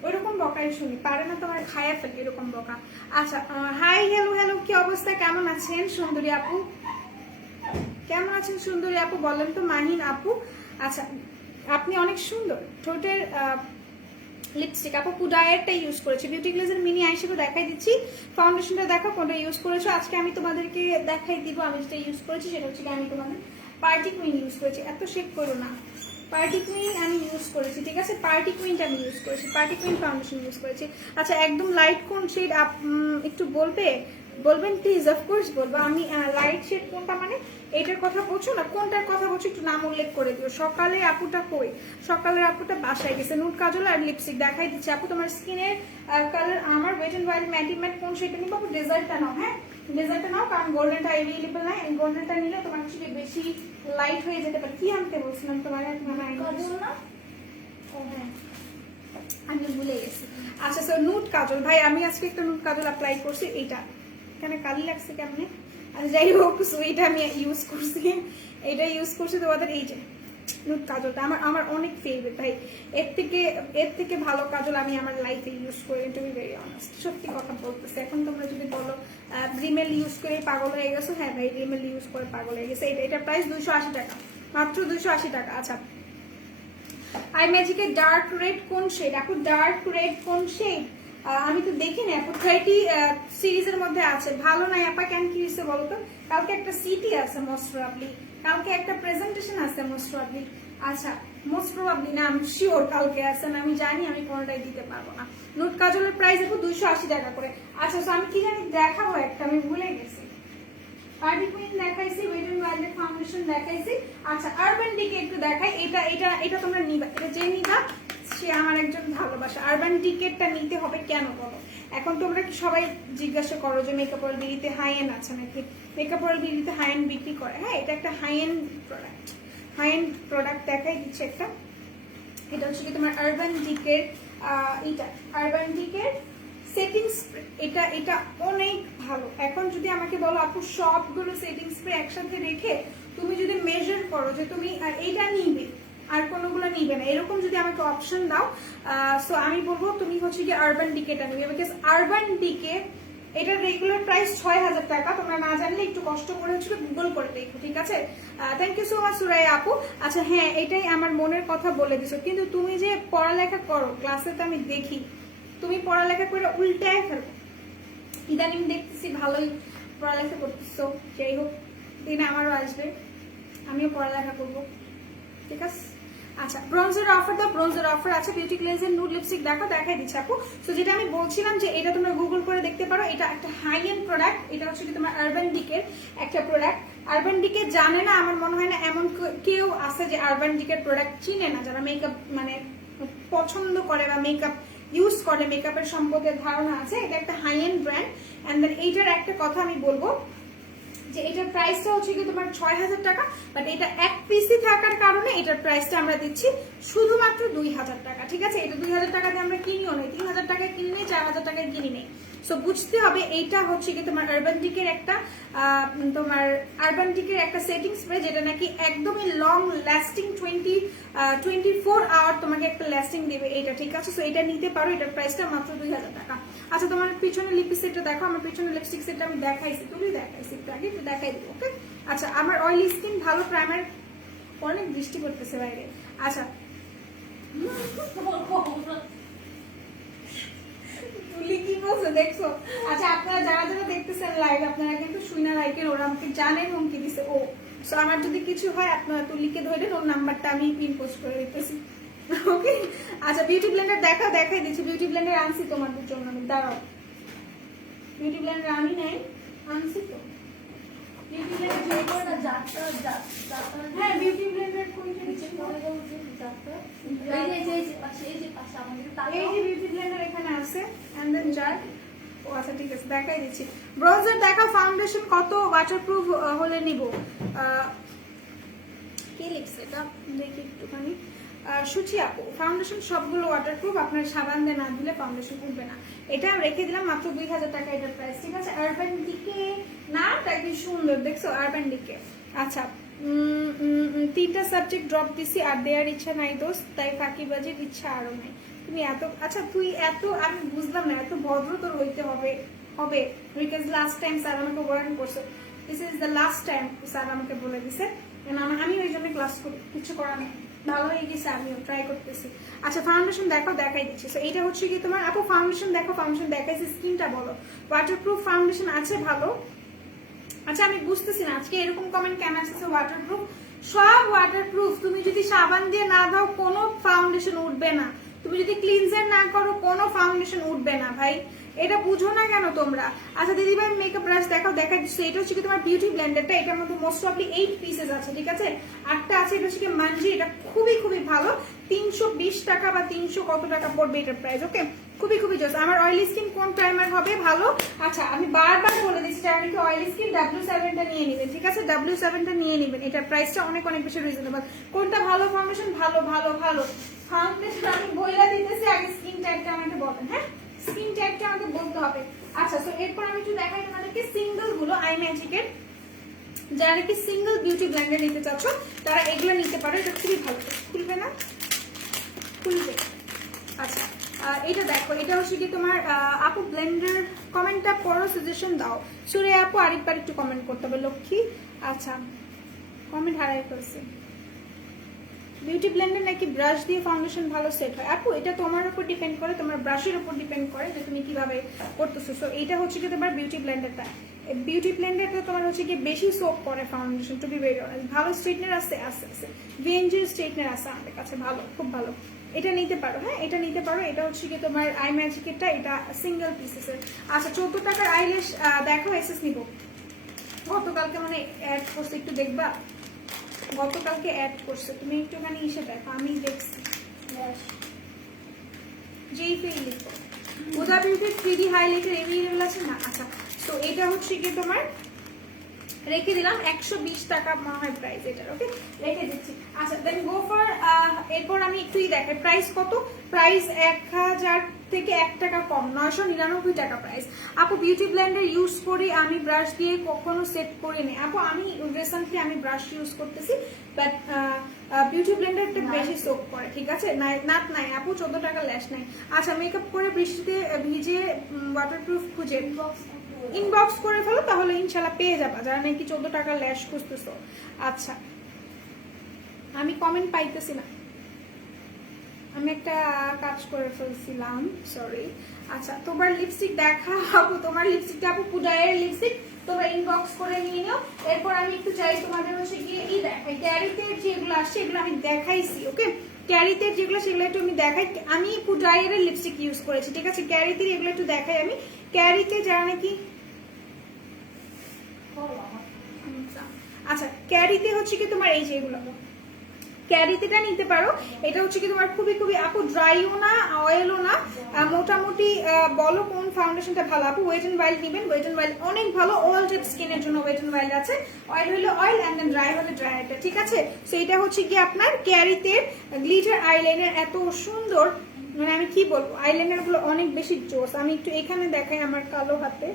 ওইরকম বকাই শুনি, পারে না তোমার খায়া ফেলে এরকম বকা। আচ্ছা হাই হ্যালো, কি অবস্থা, কেমন আছেন সুন্দরী আপু? কেমন আছেন সুন্দরী আপু বলেন তো? মাহিন আপু আচ্ছা আপনি অনেক সুন্দর। ঠোঁটের লিপস্টিক আপু পুডায়ারটা ইউজ করেছি, বিউটি গ্লেজের মিনি আইশ্যাডো দেখাই দিচ্ছি। ফাউন্ডেশনটা দেখো কোনটা ইউজ করেছো। আজকে আমি তোমাদেরকে দেখাই দিব আমি যেটা ইউজ করেছি, সেটা হচ্ছে আমি তোমাদের পার্টি কুইন ইউজ করেছি। এত শেক করো না, পার্টি কুইন আমি ইউজ করেছি। ঠিক আছে পার্টি কুইনটা আমি ইউজ করেছি, পার্টি কুইন ফাউন্ডেশন ইউজ করেছি। আচ্ছা একদম লাইট কোন শেড একটু বলবেন প্লিজ? অফকোর্স বলবো আমি। লাইট শেড কোনটা মানে এটার কথা বলছো না, কোনটার কথা বলছো একটু নাম উল্লেখ করে দিও। সকালে আপুটা কই? সকালের আপুটা বাসায় গেছে। নুট কাজল আর লিপস্টিক দেখাই দিচ্ছি আপু। তোমার স্কিনের কালার আমার ওয়েট এন্ড ওয়াইল্ড ম্যাটি ম্যাট কোন শেডটা নিবো আপু? ডেজার্টটা নাও। হ্যাঁ ডেজার্টটা নাও, কারণ গোল্ডেনটা অ্যাভেলেবল নাই। গোল্ডেনটা নিলে তোমার কাছে বেশি লাইট হয়ে যেতে পারে। কি আনতে বলছিলাম তোমার? কাজল না? ও হ্যাঁ আমি ভুলে গেছি। আচ্ছা স্যার নুট কাজল, ভাই আমি আজকে একটা নুট কাজল অ্যাপ্লাই করছি। এইটা এখানে কালি লাগছে কেমনে, আর যাই হোক এটা আমি ইউজ করছি, এটা ইউজ করছি তোমাদের। এই যে নুট কাজলটা আমার অনেক ফেভারিট ভাই। এর থেকে ভালো কাজল আমি আমার লাইফে ইউজ করি, টু বি ভেরি অনেস্ট, সত্যি কথা বলতেছি। এখন তোমরা যদি বলো রিমেল ইউজ করে পাগল হয়ে গেছো, হ্যাঁ ভাই রিমেল ইউজ করে পাগল হয়ে গেছে। এটা প্রাইস 280 টাকা, মাত্র 280 টাকা। আচ্ছা আই ম্যাজিকের ডার্ক রেড কোন শেড আপু? ডার্ক রেড কোন শেড আমি তো দেখি না আপু। 30 সিরিজের মধ্যে আছে, ভালো নাই আপা। কেন কি হয়েছে বলো তো? কালকে একটা সিটি আছে মোস্ট প্রবাবলি, কালকে একটা প্রেজেন্টেশন আছে মোস্ট প্রবাবলি। আচ্ছা মোস্ট প্রবাবলি না, আমি শিওর কালকে আছে না, আমি জানি আমি কোনটাই দিতে পারবো না। নুট কাজলের প্রাইস আপু 280 টাকা করে। আচ্ছা তো আমি কি জানি দেখাবো একটা, আমি ভুলে গেছি। পার্টি কুইন দেখাইছি, ওয়েট এন্ড ওয়াইল্ড ফাউন্ডেশন দেখাইছি। আচ্ছা আরবান ডিকে একটু দেখাই। এটা তোমরা নিবা, এটা যে নিবা সে আমার একজন ভালোবাসা। আরবান ডিকেটটা নিতে হবে কেন বলো? এখন তোমরা কি সবাই জিজ্ঞাসা করো যে মেকআপ অয়েল বিড়িতে হাই এন্ড আছে নাকি? মেকআপ অয়েল বিড়িতে হাই এন্ড বিক্রি করে, হ্যাঁ এটা একটা high end product. High end product দেখাই দিচ্ছে একটা। এটা হচ্ছে কি তোমার আরবান ডিকের এটা আরবান ডিকের সেটিং স্প্রে। এটা এটা অনেক ভালো। এখন যদি আমাকে বলো আপু সবগুলো সেটিং স্প্রে একসাথে রেখে তুমি যদি মেজার করো যে তুমি এইটা নিবে আর কোনোগুলো নিবে না, এরকম যদি আমাকে অপশন দাও, সো আমি বলবো তুমি হচ্ছে কি আরবান ডিকেটা নিবে, বিকজ আরবান ডিকে এটার রেগুলার প্রাইস 6000 টাকা। তোমরা না জানলে একটু কষ্ট করে হচ্ছে গুগল করে দেখো, ঠিক আছে? Thank you so much Suraiya আপু। আচ্ছা হ্যাঁ, এটাই আমার মনের কথা বলে দিছো, কিন্তু তুমি যে পড়ালেখা করো ক্লাসে তো আমি দেখি তুমি পড়ালেখা করে উল্টায় ফেলো। ইদানিং দেখতেছি ভালোই পড়ালেখা করতেছো, যাই হোক দিন আমারও আসবে, আমিও পড়ালেখা করবো, ঠিক আছে? আচ্ছা ব্রোঞ্জের অফার দাও, ব্রোঞ্জের অফার আছে। বিউটি ক্লেন্সের নুড লিপস্টিক দেখো, দেখাই দিচ্ছি আপু। তো যেটা আমি বলছিলাম যে এটা তোমরা গুগল করে দেখতে পারো, এটা একটা হাই এন্ড প্রোডাক্ট। এটা হচ্ছে কি তোমার আরবান ডিকের একটা প্রোডাক্ট। আরবান ডিকে জানে না আমার মনে হয় না এমন কেউ আছে যে আরবান ডিকের প্রোডাক্ট চিনে না, যারা মেকআপ মানে পছন্দ করে বা মেকআপ ইউজ করে, মেকআপের সম্পর্কে ধারণা আছে। এটা একটা high end brand. And then এইটার একটা কথা আমি বলবো যে এটার প্রাইসটা হচ্ছে কি তোমার 6000 টাকা, বাট এটা এক পিসি থাকার কারণে এটার প্রাইসটা আমরা দিচ্ছি শুধুমাত্র 2000 টাকা, ঠিক আছে? এটা 2000 টাকাতে আমরা কিনিও নেই, 3000 টাকায় কিনি নেই, 4000 টাকায় কিনি নেই। সো বুঝতে হবে এইটা হচ্ছে কি তোমার আরবান ডিকের একটা একটা সেটিং স্প্রে, যেটা নাকি একদমই লং লাস্টিং 24 আওয়ার তোমাকে একটা লাস্টিং দেবে এটা, ঠিক আছে? সো এটা নিতে পারো, এটার প্রাইসটা মাত্র 2000 টাকা। আচ্ছা তোমার পিছনে লিপস্টিকটা দেখো, আমার পিছনে লিপস্টিক সেটটা আমি দেখাইছি, তুমি দেখাইছি একটু আগে, একটু দেখাই দিবো, ওকে? আচ্ছা আমার অয়েলি স্কিন, ভালো প্রাইমার, অনেক বৃষ্টি পড়তেছে বাইরে। আচ্ছা তুলি কি বলছো দেখছো? আচ্ছা আপনারা যারা যারা দেখতেছেন লাইভ, আপনারা কিন্তু শুইনা লাইকের, ওরা আমাকে জানেন হুমকি দিছে ও। সো আমার যদি কিছু হয় আপনারা তুলিকে ধরেন, ওর নাম্বারটা আমি পিন পোস্ট করে দিতেছি, ওকে? আচ্ছা বিউটি ব্লেন্ডার দেখাই দিচ্ছি। বিউটি ব্লেন্ডার আনছি তোমাদের জন্য, আমি দাঁড়াও, বিউটি ব্লেন্ডার আমি নাই আনছি তো। বিউটি ব্লেন্ডার হ্যাঁ, বিউটি ব্লেন্ডার কোনটা নিচে পড়ে গেল, এই যে বিউটি ব্লেন্ডার এখানে আছে, এন্ড দেন জার। ও আচ্ছা ঠিক আছে, দেখাই দিচ্ছি। ব্রোঞ্জার দেখো, ফাউন্ডেশন কত ওয়াটারপ্রুফ হলে নিব? কি লিপস এটা দেখি একটুখানি। সুচি আপু ফাউন্ডেশন সবগুলো ওয়াটারপ্রুফ, আপনার সাবান দিয়ে না দিলে ফাউন্ডেশন উঠবে না। এটা রেখে দিলাম মাত্র 2000 টাকা এটার প্রাইস, ঠিক আছে? আরবান ডিকে নামটা কি সুন্দর দেখছো, আরবান ডিকে। আচ্ছা 3টা সাবজেক্ট ড্রপ দিছি, আর দেওয়ার ইচ্ছা নাই দোস্ত, তাই ফাঁকিবাজির ইচ্ছা আরো নাই। তুমি এত, আচ্ছা তুই এত, আমি বুঝলাম না, এত ভদ্র তোর হইতে হবে বিকজ লাস্ট টাইম স্যার আমাকে ওয়ার্ন করছে, this is the last time sir আমাকে বলে দিছে, আমি ওই জন্য ক্লাস করি, কিছু করার নেই, ভালো হয়ে গেছে, আমিও ট্রাই করতেছি। আচ্ছা ফাউন্ডেশন দেখো, দেখাই দিচ্ছি। সো এটা হচ্ছে কি তোমার আপু ফাউন্ডেশন দেখো, ফাউন্ডেশন দেখাইছি, স্কিনটা বলো ওয়াটারপ্রুফ ফাউন্ডেশন আছে ভালো? আচ্ছা আমি বুঝতেছি না আজকে এরকম কমেন্ট কেন আসছে। ওয়াটারপ্রুফ, সব ওয়াটারপ্রুফ। তুমি যদি সাবান দিয়ে না দাও কোনো ফাউন্ডেশন উঠবে না, তুমি যদি ক্লিনজার না করো কোনো ফাউন্ডেশন উঠবে না ভাই, এটা বুঝো না কেন তোমরা? আচ্ছা দিদি ভাই মেকআপ ব্রাশ দেখাও, দেখা দিচ্ছি। এটা হচ্ছে কি তোমার বিউটি ব্লেন্ডারটা, এটার মধ্যে মোস্ট অফলি 8 পিসেস আছে, ঠিক আছে? 8টা আছে। এটা হচ্ছে কি মানজি, এটা খুবই খুবই ভালো, 320 টাকা বা 300 কত টাকা পড়বে এটার প্রাইস, ওকে? খুবই খুবই জোস। আমার অয়েলি স্কিন কোন প্রাইমার হবে ভালো? আচ্ছা আমি বারবার বলে দিচ্ছি, যারা নাকি অয়েলি স্কিন W7টা নিয়ে নেবেন, ঠিক আছে? W7টা নিয়ে নেবেন, এটার প্রাইসটা অনেক অনেক বেশি রিজনেবল। কোনটা ভালো ফাউন্ডেশন? ভালো ফাউন্ডেশন আমি বইলা দিতেছি, আগে স্কিন টাইপটা আমাকে বলেন, হ্যাঁ? স্কিন টাইপটা আমাকে বলতে হবে। আচ্ছা তো এরপর আমি একটু দেখাই তোমাদেরকে সিঙ্গেল গুলো, আই ম্যাজিকের। যারা নাকি সিঙ্গেল বিউটি ব্লেন্ডার নিতে চাচ্ছ তারা এগুলো নিতে পারো, এটা খুবই ভালো। খুলবে না? খুলবে। আচ্ছা এটা দেখো, এটা হচ্ছে কি তোমার আপু ব্লেন্ডার, কমেন্টটা পড়ো, সাজেশন দাও। সুরে আপু আরেকবার একটু কমেন্ট করতে হবে লক্ষ্মী। আচ্ছা কমেন্ট হারাই ফেলছে। বিউটি ব্লেন্ডার নাকি ব্রাশ দিয়ে ফাউন্ডেশন ভালো সেট হয়? আপু এটা তোমার উপর ডিপেন্ড করে, তোমার ব্রাশের উপর ডিপেন্ড করে যে তুমি কিভাবে করতেছো। সো এইটা হচ্ছে কি তোমার বিউটি ব্লেন্ডারটা, বিউটি ব্লেন্ডারটা তোমার হচ্ছে কি বেশি সোপ করে foundation, to be very honest. ভালো স্ট্রেটনার আছে, ভিএনজি স্ট্রেটনার আছে আমাদের কাছে, ভালো, খুব ভালো। এটা নিতে পারো, হ্যাঁ এটা নিতে পারো। এটা হচ্ছে কি তোমার আই ম্যাজিকেরটা, এটা সিঙ্গেল পিসেসের। আচ্ছা 14 টাকার আইল্যাশ দেখো, এসএস নিব। গতকালকে মানে অ্যাড করছে, একটু দেখবা, গতকালকে অ্যাড করছে, তুমি একটুখানি এসে দেখো, আমি দেখছি। যেই ফেল লিখো উদা বিউটির 3D হাইলাইটার এভেলেবল আছে না? আচ্ছা তো এটা হচ্ছে কি তোমার রেখে দিলাম 120 টাকা মনে হয় প্রাইস এটার, ওকে রেখে দিচ্ছি। আচ্ছা দেন গো ফর এরপর আমি একটুই দেখাই প্রাইস কত। প্রাইস 1000 থেকে 1 টাকা কম, 999 টাকা প্রাইস। আপু বিউটি ব্লেন্ডার ইউজ করি আমি, ব্রাশ দিয়ে কখনো সেট করিনি। আপু আমি রিসেন্টলি আমি ব্রাশ ইউজ করতেছি, বাট বিউটি ব্লেন্ডারটা বেশি সোক করে, ঠিক আছে। নাট নাই আপু, 14 টাকা ল্যাশ নাই। আচ্ছা মেকআপ করে বৃষ্টিতে ভিজে ওয়াটারপ্রুফ খুঁজে ইনবক্স করে ফেলো, তাহলে ইনশাল্লাহ পেয়ে যাবা যারা নাকি 14 টাকা ল্যাশ খুঁজতেছো। আচ্ছা আমি কমেন্ট পাইতেছি না, আমি একটা কাজ করে ফেলছিলাম, সরি। আচ্ছা তোমার লিপস্টিক দেখা আপু, তোমার লিপস্টিকটা আপু পূজায়ের লিপস্টিক, তোমরা ইনবক্স করে নিয়ে নাও। এরপর আমি একটু চাই তোমাদের হচ্ছে গিয়ে এই দেখাই ক্যারিতে যেগুলো আসছে, এগুলো আমি দেখাইছি, ওকে। ক্যারিতে যেগুলো সেগুলো একটু আমি দেখাই। আমি পূজায়ের লিপস্টিক ইউজ করেছি, ঠিক আছে। ক্যারিতে এগুলো একটু দেখাই আমি। ক্যারিতে যারা নাকি আচ্ছা ক্যারিতে হচ্ছে কি তোমার এই যে এগুলো ক্যারিতেটা নিতে পারো। এটা হচ্ছে কি তোমার খুবই খুবই আপু ড্রাইও না অয়েলও না, মোটামুটি বলো কোন ফাউন্ডেশনটা ভালো। আপু ওয়েট এন্ড ওয়াইল্ড নিবেন, ওয়েট এন্ড ওয়াইল্ড অনেক ভালো, অল টাইপ স্কিনের জন্য ওয়েট এন্ড ওয়াইল্ড আছে। অয়েল হলে অয়েল এন্ড দেন ড্রাই হলে ড্রাইটা, ঠিক আছে। সো এটা হচ্ছে কি আপনার ক্যারিতে গ্লিটার আইলাইনার, এত সুন্দর, মানে আমি কি বলবো আইলাইনার গুলো অনেক বেশি জোস। আমি একটু এখানে দেখাই আমার কালো হাতে,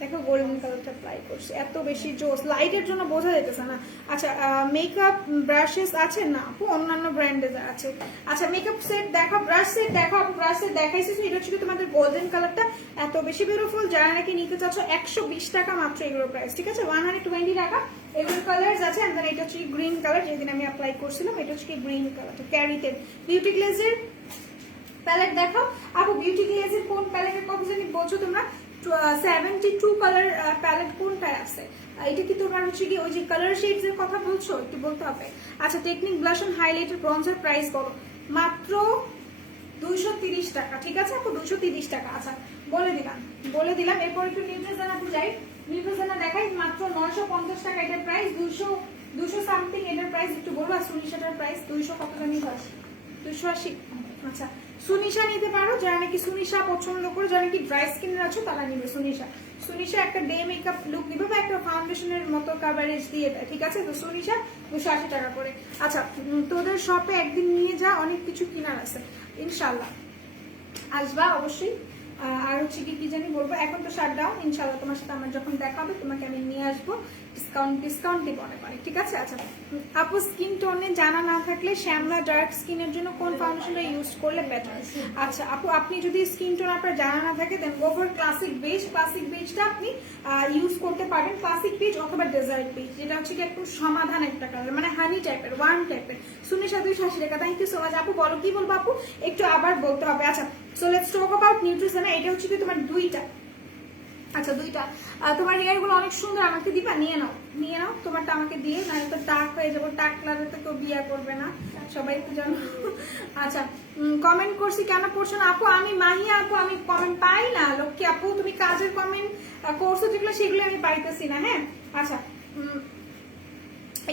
দেখো গোল্ডেন কালারটা অ্যাপ্লাই করছি, এত বেশি জোস, লাইটের জন্য বোঝা যেতেছে না। আচ্ছা মেকআপ ব্রাশেস আছে না আপু, অন্যান্য ব্র্যান্ডের আছে। আচ্ছা মেকআপ সেট দেখো, ব্রাশ সেট দেখো আপু, ব্রাশ সেট দেখাইছি। এটা হচ্ছে তোমাদের গোল্ডেন কালারটা এত বেশি বিউটিফুল, যারা নাকি নিতে চাচ্ছ 120 টাকা মাত্র এগুলোর প্রাইস, ঠিক আছে। 120 টাকা এগুলোর কালার্স আছে। এন্ড দেন এটা হচ্ছে গ্রিন কালার, যেদিন আমি অ্যাপ্লাই করছিলাম, এটা হচ্ছে গ্রিন কালারটা ক্যারিতে। বিউটি গ্লেজের প্যালেট দেখো আপু, বিউটি গ্লেজের কোন প্যালেটের কথা জানি বলছো তোমরা, 72 কালার প্যালেট কোনটায় আছে? এটা কি তোমার হচ্ছে কি ওই যে কালার শেডস এর কথা বলছো, একটু বলতে হবে। আচ্ছা technique blush on highlighter bronzer price বলো। মাত্র 230 টাকা, ঠিক আছে আপু 230 টাকা। আচ্ছা বলে দিলাম। এরপর একটু নিউট্রিজেনা যাই, নিউট্রিজেনা দেখাই, মাত্র 950 টাকা এটার প্রাইস, 200 সামথিং এটার প্রাইস। একটু বলবো আর সুনিশাটার প্রাইস 200 কত জানি, 280। আচ্ছা সুনিশা নিতে পারো, যারা নাকি সুনিশা পছন্দ করে, যারা নাকি ড্রাই স্কিনের আছো তারা নিবে সুনিশা একটা ডে মেকআপ লুক দিবে বা একটা ফাউন্ডেশনের মতো কভারেজ দিয়ে দেয়, ঠিক আছে। তো সুনিশা 280 টাকা করে। আচ্ছা তোদের শপে একদিন নিয়ে যা, অনেক কিছু কেনার আছে, ইনশাল্লাহ আসবা অবশ্যই। আর হচ্ছে কি জানি বলবো, এখন তো শাটডাউন, ইনশাল্লাহ তোমার সাথে আমার যখন দেখা হবে তোমাকে আমি নিয়ে আসবো, ডিসকাউন্ট দিব অনেক, ঠিক আছে। আচ্ছা আপু স্কিন টোনে জানা না থাকলে শ্যামলা ডার্ক স্কিনের জন্য কোন ফাউন্ডেশনটা ইউজ করলে বেটার? আচ্ছা আপু আপনি যদি স্কিন টোন আপনার জানা না থাকে দেন গো ফর ক্লাসিক বেজটা আপনি ইউজ করতে পারেন। ক্লাসিক বেজ অথবা ডেজার্ট বেজ, যেটা হচ্ছে কি একটু সমাধান একটা কালার, মানে হানি টাইপের, ওয়ার্ম টাইপের। সুনিশা 280 টাকা, থ্যাংক ইউ সো মাচ আপু। বলো কি বলবো আপু, একটু আবার বলতে হবে। আচ্ছা so let's talk about nutrition. এটা হচ্ছে কি তোমার দুইটা, আচ্ছা দুইটা। তোমার হেয়ার গুলো অনেক সুন্দর, আমাকে দিবা, নিয়ে নাও তোমারটা আমাকে দিয়ে, না তো টাক হয়ে যাবো, টাক লাগলে তো কেউ বিয়ে করবে না, সবাই তো জানো। আচ্ছা কমেন্ট করছি কেন পড়ছো না আপু? আমি মাহিয়া আপু, আমি কমেন্ট পাই না। লক্ষ্মী আপু তুমি কাজের কমেন্ট করছো যেগুলো, সেগুলো আমি পাইতেছি না। হ্যাঁ আচ্ছা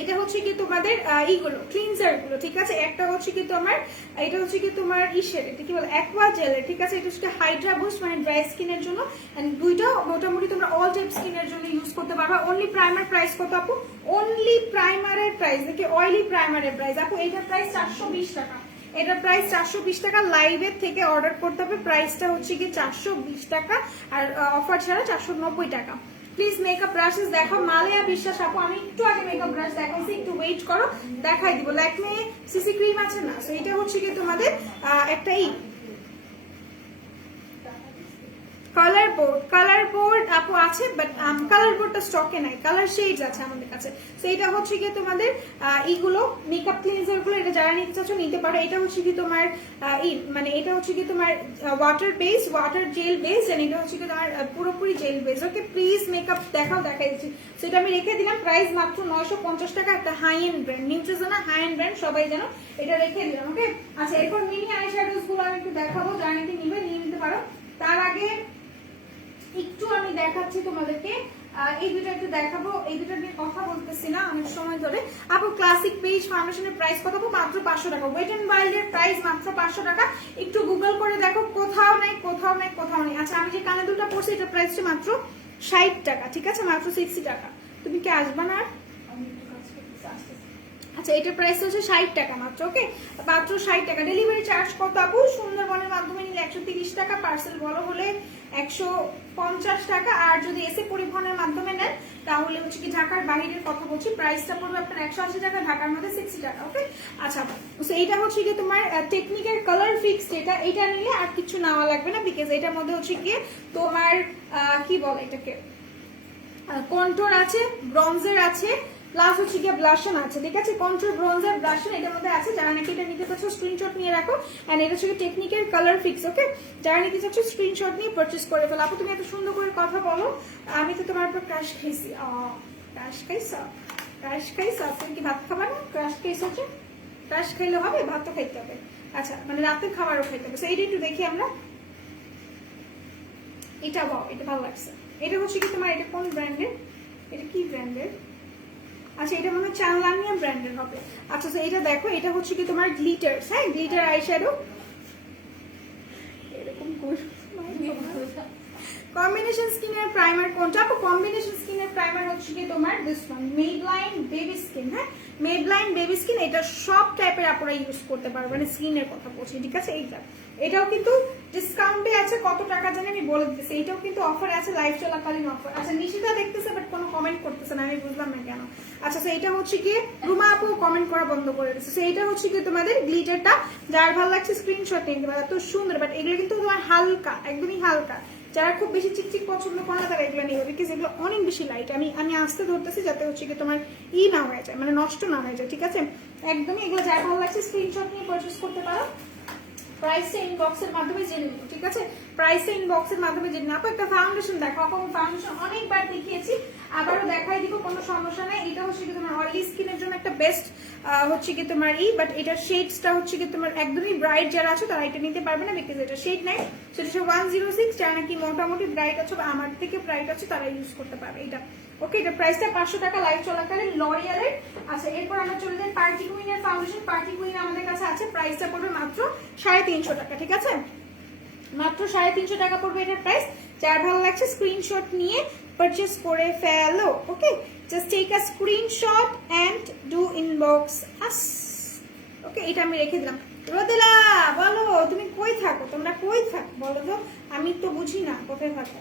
এটা হচ্ছে কি তোমাদের এইগুলো ক্লিনজার গুলো, ঠিক আছে। একটা হচ্ছে কি তোমার, এটা হচ্ছে কি তোমার ইসের, এটা কি বলে অ্যাকোয়া জেলের, ঠিক আছে। এটা হচ্ছে হাইড্রা বুস্ট, মানে ড্রাই স্কিনের জন্য। এন্ড দুইটা মোটামুটি তোমরা অল টাইপ স্কিনের জন্য ইউজ করতে পারবা। অনলি প্রাইমার প্রাইস কত আপু? অনলি প্রাইমারের প্রাইস, দেখি অয়েলি প্রাইমারের প্রাইস আপু, এটার প্রাইস 420 টাকা। এটার প্রাইস 420 টাকা। লাইভের থেকে অর্ডার করতে হবে, প্রাইসটা হচ্ছে কি 420 টাকা, আর অফার ছাড়া 490 টাকা। প্লিজ মেকআপ ব্রাশেস দেখো। মালেয়া বিশ্বাস আপু, আমি একটু আগে মেকআপ ব্রাশ দেখাইছি, একটু ওয়েট করো দেখাই দিব। ল্যাকমে সিসি ক্রিম আছে না, তো এটা হচ্ছে কি তোমাদের একটা কালার বোর্ড আপু আছে, বাট কালার বোর্ডটা স্টকে নাই, কালার শেডস আছে আমাদের কাছে। তো এটা হচ্ছে কি তোমাদের এইগুলো মেকআপ ক্লিনজার গুলো, এটা যারা নিতে চাচ্ছ নিতে পারো। এটা হচ্ছে কি তোমার মানে এটা হচ্ছে কি তোমার water base, water gel base, and এটা হচ্ছে কি তোমার পুরোপুরি gel base. Okay please makeup দেখাই দিচ্ছি। সেটা আমি রেখে দিলাম, প্রাইস মাত্র 950 টাকা। একটা high end brand, Neutrogena high end brand, সবাই জানো, এটা রেখে দিলাম। ওকে আচ্ছা এরপর মিনি আই শ্যাডোজ গুলো আমি একটু দেখাবো, যারা নাকি নিবে নিয়ে নিতে পারো। তার আগে একটু আমি দেখাচ্ছি তোমাদেরকে, এই দুটো একটু দেখাবো, এই দুটো নিয়ে কথা বলতেছি না অনেক সময় ধরে। আপু ক্লাসিক পেজ ফাউন্ডেশনের প্রাইস কত? মাত্র 500 টাকা। ওয়েট এন্ড ওয়াইল্ড এর প্রাইস মাত্র 500 টাকা। একটু গুগল করে দেখো, কোথাও নাই। আচ্ছা আমি যে কানে দুলটা পরছি, এটা প্রাইসটা মাত্র 60 টাকা, ঠিক আছে, মাত্র 60 টাকা। তুমি কি আসবা না? আমি একটু কাজ করতেছি, আসতেছি। আচ্ছা, এটার প্রাইস হচ্ছে 60 টাকা মাত্র। ওকে, মাত্র 60 টাকা। ডেলিভারি চার্জ কত আপু? সুন্দরবনের মাধ্যমে নিলে 130 টাকা, পার্সেল বড় হলে 150 টাকা, আর যদি এসে পরিবহনের মাধ্যমে নেন তাহলে হচ্ছে কি ঢাকার বাইরের কথা বলছি, প্রাইসটা পড়বে আপনার 180 টাকা, ঢাকার মধ্যে 60 টাকা। ওকে, আচ্ছা, তো এইটা হচ্ছে কি তোমার টেকনিকের কালার ফিক্সড, এটা নিলে আর কিছু নেওয়া লাগবে না, বিকজ এটার মধ্যে হচ্ছে কি তোমার কি বলে এটাকে, কন্ট্রোর আছে, ব্রঞ্জের আছে, প্লাস হচ্ছে গিয়ে ব্লাশন আছে, ঠিক আছে, কন্ট্রোল, ব্রঞ্জার, ব্লাশন এটার মধ্যে আছে। যারা নাকি এটা নিতে চাচ্ছ স্ক্রিনশট নিয়ে রাখো, এন্ড এটা হচ্ছে টেকনিকের কালার ফিক্স। ওকে, যারা নিতে চাচ্ছ স্ক্রিনশট নিয়ে পারচেজ করে ফেলো। আপু তুমি এত সুন্দর করে কথা বলো, আমি তো তোমার উপর ক্রাশ খাইছি। ক্রাশ খাইছো? ক্রাশ খাইছো? তুমি কি ভাত খাবা না? ক্রাশ খাইছো? ক্রাশ খাইলে হবে, ভাত তো খাইতে হবে। আচ্ছা, মানে রাতের খাবারও খাইতে হবে। এইটা একটু দেখি আমরা। এটা বাও, এটা ভালো লাগছে। এটা হচ্ছে কি তোমার, এটা কোন ব্র্যান্ডের? এটা কি ব্র্যান্ডের? আচ্ছা, এটা মনে হয় চাংলানিয়া ব্র্যান্ডের হবে। আচ্ছা, তো এটা দেখো, এটা হচ্ছে কি তোমার গ্লিটার, হ্যাঁ, গ্লিটার আইশ্যাডো এরকম কম্বিনেশন স্কিনের প্রাইমার কোনটা? আপু কম্বিনেশন স্কিনের প্রাইমার হচ্ছে কি তোমার দিস ওয়ান, মেবলাইন বেবি স্কিন। হ্যাঁ, মেবলাইন বেবি স্কিন, এটা সব টাইপের আপনারা ইউজ করতে পারবেন, মানে স্কিনের কথা বলছি, ঠিক আছে। এটাও কিন্তু ডিসকাউন্টে আছে, কত টাকা জানি আমি বলে দিতেছি। এটাও কিন্তু অফারে আছে, লাইভ চলাকালীন অফার। আচ্ছা, নিশিতা দেখতেছে বাট কোনো কমেন্ট করতেছে না, আমি বুঝলাম না কেন। আচ্ছা, তো এটা হচ্ছে কি রুমা আপু কমেন্ট করা বন্ধ করে দিচ্ছে। তো এটা হচ্ছে কি তোমাদের গ্লিটারটা, যার ভালো লাগছে স্ক্রিনশট নিতে পারে, এত সুন্দর। বাট এগুলো কিন্তু তোমার হালকা, একদমই হালকা। যারা খুব বেশি চিকচিক পছন্দ করে না তারা এগুলো নেবে, বিকজ এগুলো অনেক বেশি লাইট। আমি আস্তে ধরতেছি যাতে হচ্ছে কি তোমার না হয়ে যায়, মানে নষ্ট না হয়ে যায়, ঠিক আছে। একদমই এগুলো যার ভালো লাগছে স্ক্রিনশট নিয়ে পারচেজ করতে পারো। প্রাইসটা ইনবক্সের মাধ্যমে জেনে নিও, ঠিক আছে, প্রাইসটা ইনবক্সের মাধ্যমে জেনে নাও। একটা ফাউন্ডেশন দেখো আপু, আমি ফাউন্ডেশন অনেকবার দেখিয়েছি, আবারও দেখাই দিব, কোনো সমস্যা নেই। এটা হচ্ছে কি তোমার অয়েলি স্কিনের জন্য একটা বেস্ট হচ্ছে কি তোমার বাট এটার শেডসটা হচ্ছে কি তোমার একদমই ব্রাইট যারা আছে তারা এটা নিতে পারবে না, বিকজ এটা শেড নাই। সেটা হচ্ছে 106, যারা নাকি মোটামুটি ব্রাইট আছে বা আমার থেকে ব্রাইট আছে তারা ইউজ করতে পারবে এটা। ওকে, এটা প্রাইসটা 500 টাকা লাইভ চলাকালীন লরিয়ালের। আচ্ছা, এরপর আমরা চলে যাই পার্টি কুইনের ফাউন্ডেশন। পার্টি কুইন আমাদের কাছে আছে, প্রাইসটা পড়বে মাত্র 350 টাকা, ঠিক আছে, মাত্র 350 টাকা পড়বে এটার প্রাইস। যার ভালো লাগছে স্ক্রিনশট নিয়ে পারচেজ করে ফেলো। Okay, just take a screenshot and do inbox us. Okay, এটা আমি রেখে দিলাম। রোদেলা বলো, তুমি কই থাকো? তোমরা কই থাকো বলো তো, আমি তো বুঝি না কোথায় থাকো।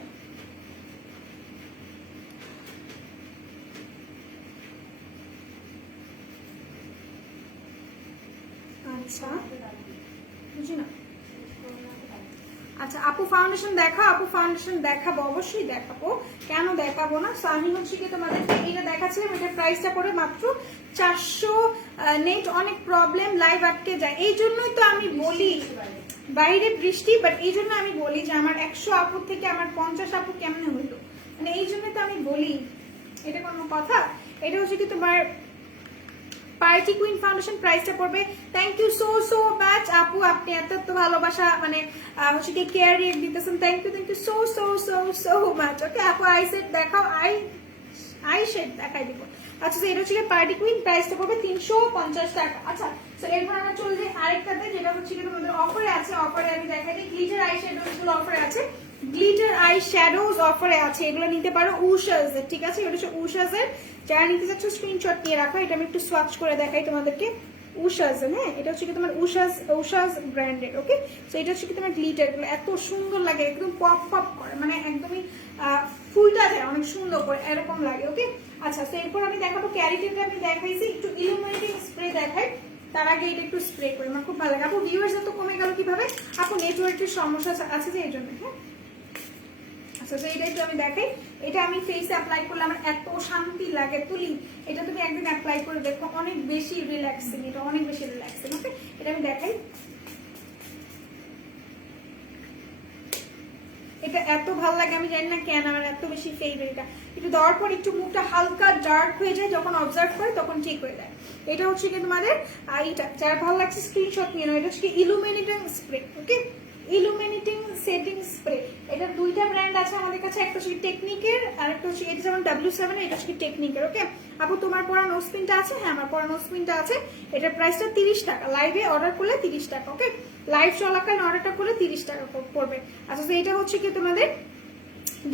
আচ্ছা, বুঝি না। আচ্ছা, আপু ফাউন্ডেশন দেখাও। আপু ফাউন্ডেশন দেখাবো, অবশ্যই দেখাবো, কেন দেখাবো না। সো আমি হচ্ছে কি তোমাদেরকে এটা দেখাচ্ছিলাম, এটার প্রাইসটা পড়ে মাত্র 400। নেট অনেক প্রবলেম, লাইভ আটকে যায়, এই জন্যই তো আমি বলি বাইরে বৃষ্টি, বাট এই জন্য আমি বলি যে আমার 100 আপুর থেকে আমার 50 আপু কেমনে হইলো, মানে এই জন্য তো আমি বলি, এটা কোনো কথা? এটা হচ্ছে কি তোমার পার্টি কুইন ফাউন্ডেশন, প্রাইসটা পড়বে। থ্যাংক ইউ সো মাচ আপু, আপনি এত ভালোবাসা মানে হচ্ছে কি কেয়ার রিয়েক্ট দিতেছেন, থ্যাংক ইউ সো মাচ। ওকে আপু, আই সেট দেখাও, আই শেড দেখাই দিব। আচ্ছা, এটা হচ্ছে পার্টি কুইন, প্রাইসটা পড়বে 350 টাকা। আচ্ছা, তো এরপর আমরা চলে যাই আরেকটাতে, যেটা হচ্ছে কি তোমাদের অফারে আছে। অফারে আমি দেখাই দিই, গ্লিটার আই শ্যাডোজ গুলো অফারে আছে, গ্লিটার আই শ্যাডোজ অফারে আছে, এগুলো নিতে পারো উশাস এর, ঠিক আছে, এটা হচ্ছে উশাস এর। যারা নিতে চাচ্ছ স্ক্রিনশট নিয়ে রাখো। এটা আমি একটু সোয়াচ করে দেখাই তোমাদেরকে। উশাস, হ্যাঁ, এটা হচ্ছে কি তোমার উশাস ব্র্যান্ডেড। ওকে, তো এটা হচ্ছে কি তোমার গ্লিটার, গুলো এত সুন্দর লাগে, একদম পপ করে, মানে একদমই ফুলটা যায় অনেক সুন্দর করে, এরকম লাগে। ওকে, আচ্ছা, তো এরপর আমি দেখাবো ক্যারিটেটা, আমি দেখাইছি, একটু ইলুমিনেটিং স্প্রে দেখাই, তার আগে এটা একটু স্প্রে করি, আমার খুব ভালো লাগে। আপু ভিউয়ার্স এত কমে গেল কিভাবে? আপু নেটওয়ার্কের সমস্যা আছে যে এই জন্য। হ্যাঁ, আচ্ছা, তো এটা একটু আমি দেখাই। এটা আমি ফেসে অ্যাপ্লাই করলে আমার এত শান্তি লাগে তুলি, এটা তুমি একদিন অ্যাপ্লাই করে দেখো, অনেক বেশি রিল্যাক্সিং, এটা অনেক বেশি রিল্যাক্সিং। ওকে, এটা আমি দেখাই, এটা এত ভালো লাগে, আমি জানি না কেন আমার এত বেশি ফেভারিট। এটা একটু দেওয়ার পর একটু মুখটা হালকা ডার্ক হয়ে যায়, যখন অবজার্ভ করে তখন ঠিক হয়ে যায়। এটা হচ্ছে কি তোমাদের এটা, যার ভালো লাগছে স্ক্রিনশট নিয়ে নাও। এটা হচ্ছে ইলুমিনেটিং স্প্রে। ওকে, ইলুমিনেটিং সেটিং স্প্রে, এটা দুইটা ব্র্যান্ড আছে আমাদের কাছে, একটা হচ্ছে টেকনিকের আর একটা হচ্ছে এটা যেমন W7, এটা হচ্ছে টেকনিকের। ওকে আপু, তোমার পরা নোজপিনটা আছে? হ্যাঁ, আমার পরা নোজপিনটা আছে। এটার প্রাইসটা 30 টাকা, লাইভে অর্ডার করলে 30 টাকা। ওকে, লাইভ চলাকালীন অর্ডারটা করলে 30 টাকা পড়বে। আচ্ছা, তো এটা হচ্ছে কি তোমাদের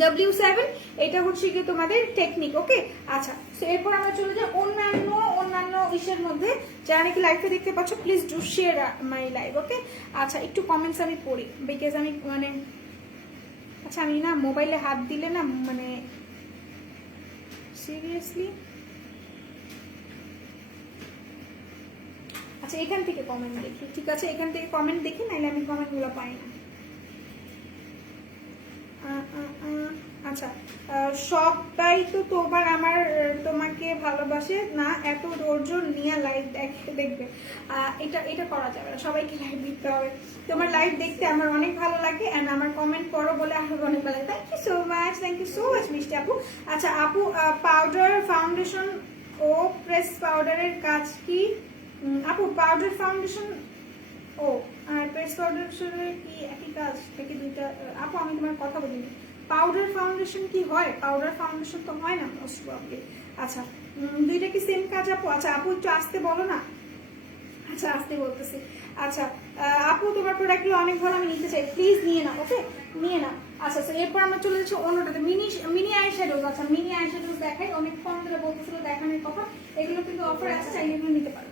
W7 এটা হচ্ছে কি তোমাদের টেকনিক। ওকে, আচ্ছা তো এরপর আমরা চলে যাই অন্যান্য ইসের মধ্যে। যারা নাকি লাইভে দেখতে পাচ্ছ please do share my live. Okay, আচ্ছা একটু কমেন্টস আমি পড়ি বিকজ আমি মানে আচ্ছা আমি না মোবাইলে হাত দিলে না মানে সিরিয়াসলি। আচ্ছা এখান থেকে কমেন্ট দেখি, ঠিক আছে এখান থেকে কমেন্ট দেখি, নাহলে আমি কমেন্টগুলো পাই না। আচ্ছা সবাই তো তোমার আমার তোমাকে ভালোবাসে না, এত ধৈর্য নিয়ে লাইভ দেখবে। এটা করা যাবে না, সবাইকে লাইভ দেখতে হবে। তোমার লাইভ দেখতে আমার অনেক ভালো লাগে এন্ড আমার কমেন্ট পড়ো বলে আরো অনেক ভালো লাগে। থ্যাংক ইউ সো মাচ মিষ্টি আপু। আচ্ছা আপু পাউডার ফাউন্ডেশন ও প্রেস পাউডারের কাজ কি? আপু পাউডার ফাউন্ডেশন ও আর প্রেস ফাউন্ডেশনের কি একই কাজ নাকি দুইটা? আপু আমি তোমার কথা বলিনি, পাউডার ফাউন্ডেশন কি হয়? পাউডার ফাউন্ডেশন তো হয় না মোস্ট প্রবাবলি। আচ্ছা দুইটা কি সেম কাজ আপু? আচ্ছা আপু একটু আসতে বলো না। আচ্ছা আসতে বলতেছি। আচ্ছা আপু তোমার প্রোডাক্টগুলো অনেক ভালো, আমি নিতে চাই, প্লিজ নিয়ে নাও। ওকে নিয়ে নাও। আচ্ছা তো এরপর আমরা চলে যাচ্ছি অন্যটাতে, মিনি আই শ্যাডোজ। আচ্ছা মিনি আই শ্যাডোজ দেখাই, অনেক ফোন ধরে বলতেছিল দেখানোর কথা, এগুলো কিন্তু অফার আছে, চাইলে এগুলো নিতে পারো।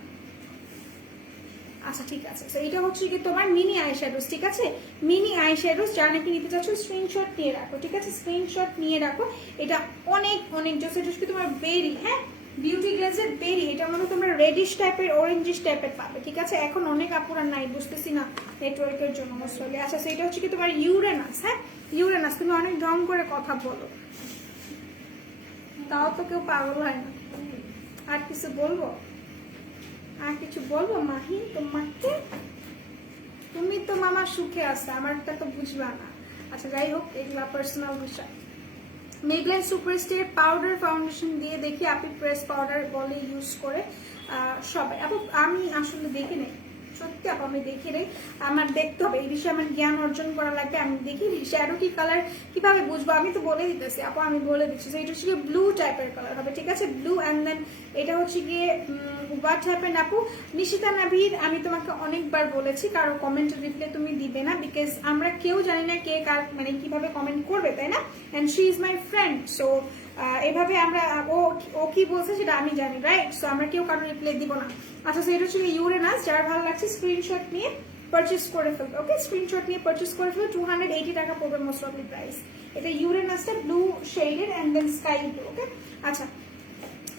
আচ্ছা ঠিক আছে, তো এটা হচ্ছে কি তোমার মিনি আই শ্যাডোজ, ঠিক আছে মিনি আই শ্যাডোজ। যারা নাকি নিতে চাচ্ছ স্ক্রিনশট নিয়ে রাখো, ঠিক আছে স্ক্রিনশট নিয়ে রাখো। এটা অনেক জোস, এটা কি তোমার বেরি, হ্যাঁ বিউটি গ্লেজের বেরি। এটা মনে তোমরা রেডিশ টাইপের অরেঞ্জিশ টাইপের পাবে, ঠিক আছে এখন অনেক আপুরা নাই বুঝতেছি না নেটওয়ার্কের জন্য মোস্টলি। আচ্ছা সেটা হচ্ছে কি তোমার ইউরেনাস, হ্যাঁ ইউরেনাস। তুমি অনেক ঢং করে কথা বলো, তাও তো কেউ পাগল হয় না। আর কিছু বলবো? আর কিছু বলবো মাহি তোমাকে? তুমি তো মামা সুখে আছে, আমারটা তো বুঝবা না। আচ্ছা যাই হোক এগুলা পার্সোনাল বিষয়। মেবলিন সুপারস্টার পাউডার ফাউন্ডেশন দিয়ে দেখি আপনি প্রেস পাউডার বলে ইউজ করে সবাই। আপু আমি আসলে দেখি নেই, সত্যি আপু আমি দেখি নেই, আমার দেখতে হবে এই বিষয়ে, আমার জ্ঞান অর্জন করা লাগবে। আমি দেখি শ্যাডো কি কালার কিভাবে বুঝবো, আমি তো বলে দিতেছি আপু, আমি বলে দিচ্ছি। এটা হচ্ছে গিয়ে ব্লু টাইপের কালার হবে, ঠিক আছে ব্লু। অ্যান্ড দেন এটা হচ্ছে গিয়ে হোয়াট হ্যাপেন আপু? নিশিতা নাভির আমি তোমাকে অনেকবার বলেছি কারো কমেন্ট রিপ্লাই তুমি দিবে না, বিকজ আমরা কেউ জানি না কে কার মানে কিভাবে কমেন্ট করবে, তাই না? And she is my friend, so এভাবে আমরা ও কি বলছে সেটা আমি জানি, রাইট? সো আমরা কেউ কারো রিপ্লাই দিব না। আচ্ছা সো এটা হচ্ছে ইউরেনাস, যার ভালো লাগছে স্ক্রিনশট নিয়ে পারচেস করে ফেলবে। ওকে স্ক্রিনশট নিয়ে পারচেস করে ফেলবে, 280 টাকা পড়বে মোস্ট অফলি প্রাইস। এটা ইউরেনাসটা blue shaded and then sky blue. Okay আচ্ছা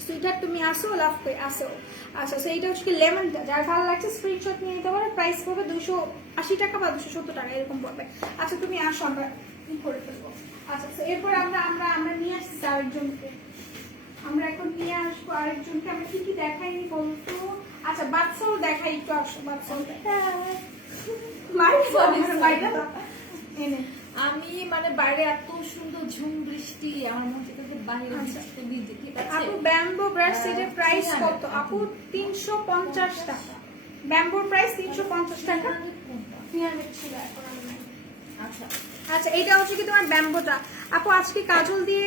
সুইটার তুমি আসো, লাভ করে আসো। আচ্ছা সো এইটা হচ্ছে কি লেমনটা, যার ভালো লাগছে স্ক্রিনশট নিয়ে নিতে পারো। প্রাইস পড়বে 280 টাকা বা 270 টাকা এরকম পড়বে। আচ্ছা তুমি আসো, আমরা কি করে ফেলবো। আচ্ছা তো এরপর আমরা নিয়ে আসছি আরেকজনকে, আমরা এখন নিয়ে আসবো আরেকজনকে। আমরা কি কি দেখাইনি বলতো? আচ্ছা বাচ্চাও দেখাই, একটু আসো বাচ্চাও এনে। আমি মানে বাইরে এত সুন্দর ঝুম বৃষ্টি, আমার মনে হচ্ছে বাইরে বৃষ্টিতে ভিজে, ঠিক আছে? আপু ব্যাম্বো ব্রাশ সেটের প্রাইস কত? আপু 350 টাকা। ব্যাম্বোর প্রাইস 350 টাকা। 300 ছিল, এখন আর নাই। আচ্ছা আচ্ছা এটা হচ্ছে কি তোমার ব্যাম্বোটা। আপু আজকে কাজল দিয়ে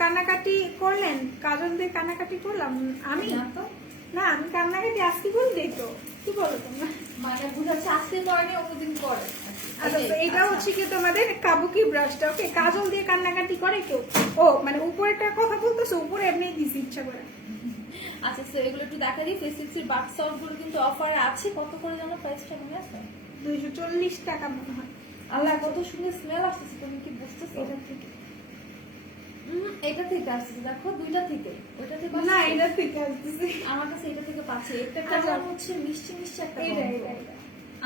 কান্নাকাটি করলেন? কাজল দিয়ে কান্নাকাটি করলাম আমি না, আমি কান্নাকাটি আজকে বললি তো, কি বলো তোমরা? মানে বুঝাচ্ছে আজকে করেনি অন্যদিন করে। আচ্ছা তো এটা হচ্ছে কি তোমাদের কাবুকি ব্রাশটা। ওকে কাজল দিয়ে কান্নাকাটি করে কেউ? ও মানে উপরেরটার কথা বলতেছো, উপরে এমনি দিছি ইচ্ছা করে। আচ্ছা তো এগুলো একটু দেখা দিই। ফেসিক্সের বাথ সল্ট গুলো কিন্তু অফারে আছে। কত করে জানো প্রাইসটা? মনে আছে? 240 টাকা মনে হয়। আল্লাহ কত সুন্দর স্মেল আসতেছে, তুমি কি বুঝতেছো? এটা থেকে এটা থেকে আসছে, দেখো দুইটা থেকে। ওইটা থেকে না আসছে? এটা থেকে আসতেছে আমার কাছে এটা থেকে পাচ্ছে। এটা আচ্ছা। হচ্ছে মিষ্টি মিষ্টি একটা এইটা গন্ধ। এইটা এইটা।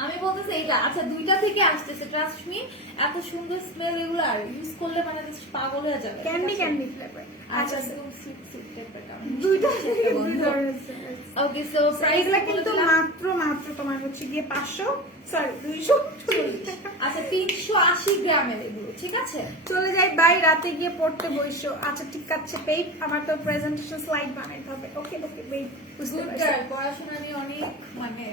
আমি বলতেছি এইটা। আচ্ছা দুইটা থেকে আসতেছে, ট্রাস্ট মি। এত সুন্দর স্মেল, এগুলো আর ইউজ করলে মানে just পাগল হয়ে যাবে। Candy candy flavour. আচ্ছা আচ্ছা একদম সুইট সুইট টাইপের কারণ। দুইটা থেকে দুই গন্ধ। ধরনের। ওকে সো প্রাইস এগুলা কিন্তু মাত্র তোমার হচ্ছে গিয়ে 500 সরি 240 টাকা। আচ্ছা 380 গ্রামের এগুলো, ঠিক আছে? চলে যাই বাই, রাতে গিয়ে পড়তে বইসো। আচ্ছা ঠিক আছে বেব, আমার তো প্রেজেন্টেশন স্লাইড বানাইতে হবে। ওকে ওকে বেব, বুঝতে গুড পারছি। গার্ল, পড়াশোনা নিয়ে অনেক মানে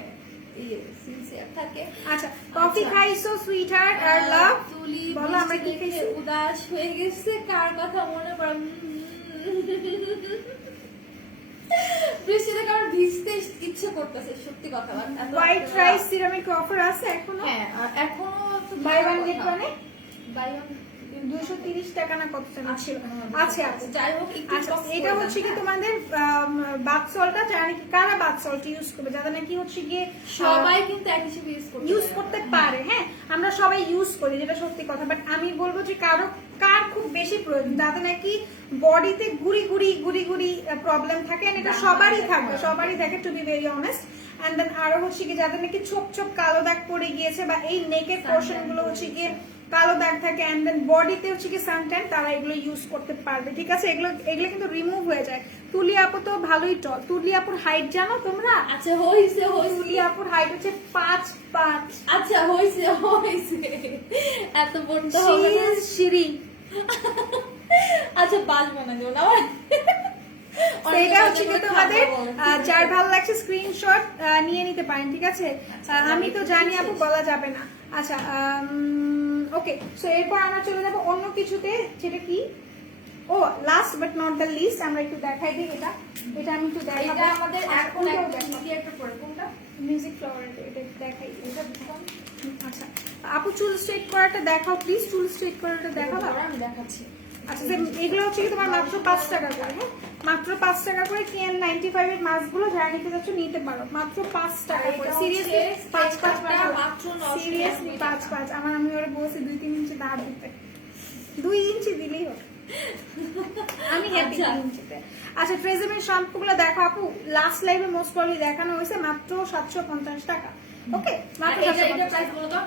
সিনসিয়ার থাকে। আচ্ছা কফি খাইছো সুইটহার্ট আর লাভ? তুলি বলো আমরা কি বৃষ্টি দেখে খাইছি? উদাস হয়ে গেছে, কার কথা মনে পড়ে? বৃষ্টিতে কারণ ভিজতে ইচ্ছে করতেছে, সত্যি কথা। হোয়াইট রাইস সিরামিক অফার আছে এখনো? হ্যাঁ আর এখনো বাই ওয়ান গেট ওয়ানে? বাই ওয়ান 230 টাকা না কত টাকা ছিল। আচ্ছা আপু যাই হোক একটু আচ্ছা box এটা করে হচ্ছে কি দেন। তোমাদের বাথ সল্টটা জানি কি কারা বাথ সল্ট ইউজ করবে, যাদের নাকি হচ্ছে গিয়ে সবাই কিন্তু এক হিসেবে ইউজ করতে পারে। হ্যাঁ আমরা সবাই ইউজ করি, যেটা সত্যি কথা, বাট আমি বলবো যে কার খুব বেশি প্রয়োজন, যাদের নাকি বডিতে গুড়ি গুড়ি প্রবলেম থাকে, and এটা সবারই থাকবে, সবারই থাকে to be very honest. And then আরো হচ্ছে কি যাদের নাকি ছোপ ছোপ কালো দাগ পড়ে গিয়েছে বা এই নেকের পোর্শন গুলো হচ্ছে গিয়ে কালো দাগ থাকে, এন্ড দেন বডিতে হচ্ছে কি সামটাইম, তারা এগুলো ইউজ করতে পারবে। ঠিক আছে, এগুলো কিন্তু রিমুভ হয়ে যায়। তুলি আপু তো ভালোই টল। তুলি আপুর হাইট জানো তোমরা? আচ্ছা হইছে তুলি আপুর হাইট হচ্ছে 5'5". আচ্ছা হইছে এত বড় তো হবে না। সিঁড়ি আচ্ছা বাজবো না যেও না এটা হচ্ছে কি তোমাদের যার ভালো লাগছে স্ক্রিনশট নিয়ে নিতে পারেন। ঠিক আছে, আমি তো জানি আপু বলা যাবে না। আচ্ছা ওকে, সো এরপর আমরা চলে যাব অন্য কিছুতে, সেটা কি ও last but not the least আমরা একটু দেখাই দিই। এটা আমি একটু দেখাবো। এটা আমাদের এখন একটা পরে কোনটা মিউজিক ফ্লাওয়ার, এটা দেখাই। এটা আচ্ছা আপু চুল স্ট্রেট করাটা দেখাও প্লিজ, চুল স্ট্রেট করাটা দেখাও। আমি দেখাচ্ছি। আচ্ছা এগুলো হচ্ছে কি তোমার মাত্র 5 টাকা করে। হ্যাঁ মাত্র 5 টাকা করে KN95 এর মাস্কগুলো যারা নিতে যাচ্ছ নিতে পারো, মাত্র 5 টাকা করে। সিরিয়াসলি 5 মাত্র 900 সিরিয়াসলি 5 আমার আমি ওরে বলছি 2-3 ইঞ্চি দাঁড় দিতে, 2 ইঞ্চি দিলেই হবে, আমি হ্যাপি 2 ইঞ্চিতে। আচ্ছা ট্রেজমের শ্যাম্পুগুলো দেখো আপু, লাস্ট লাইভে মোস্ট প্রবাবলি দেখানো হয়েছে মাত্র 750 টাকা। ওকে মাত্র এটা প্রাইস বলো তো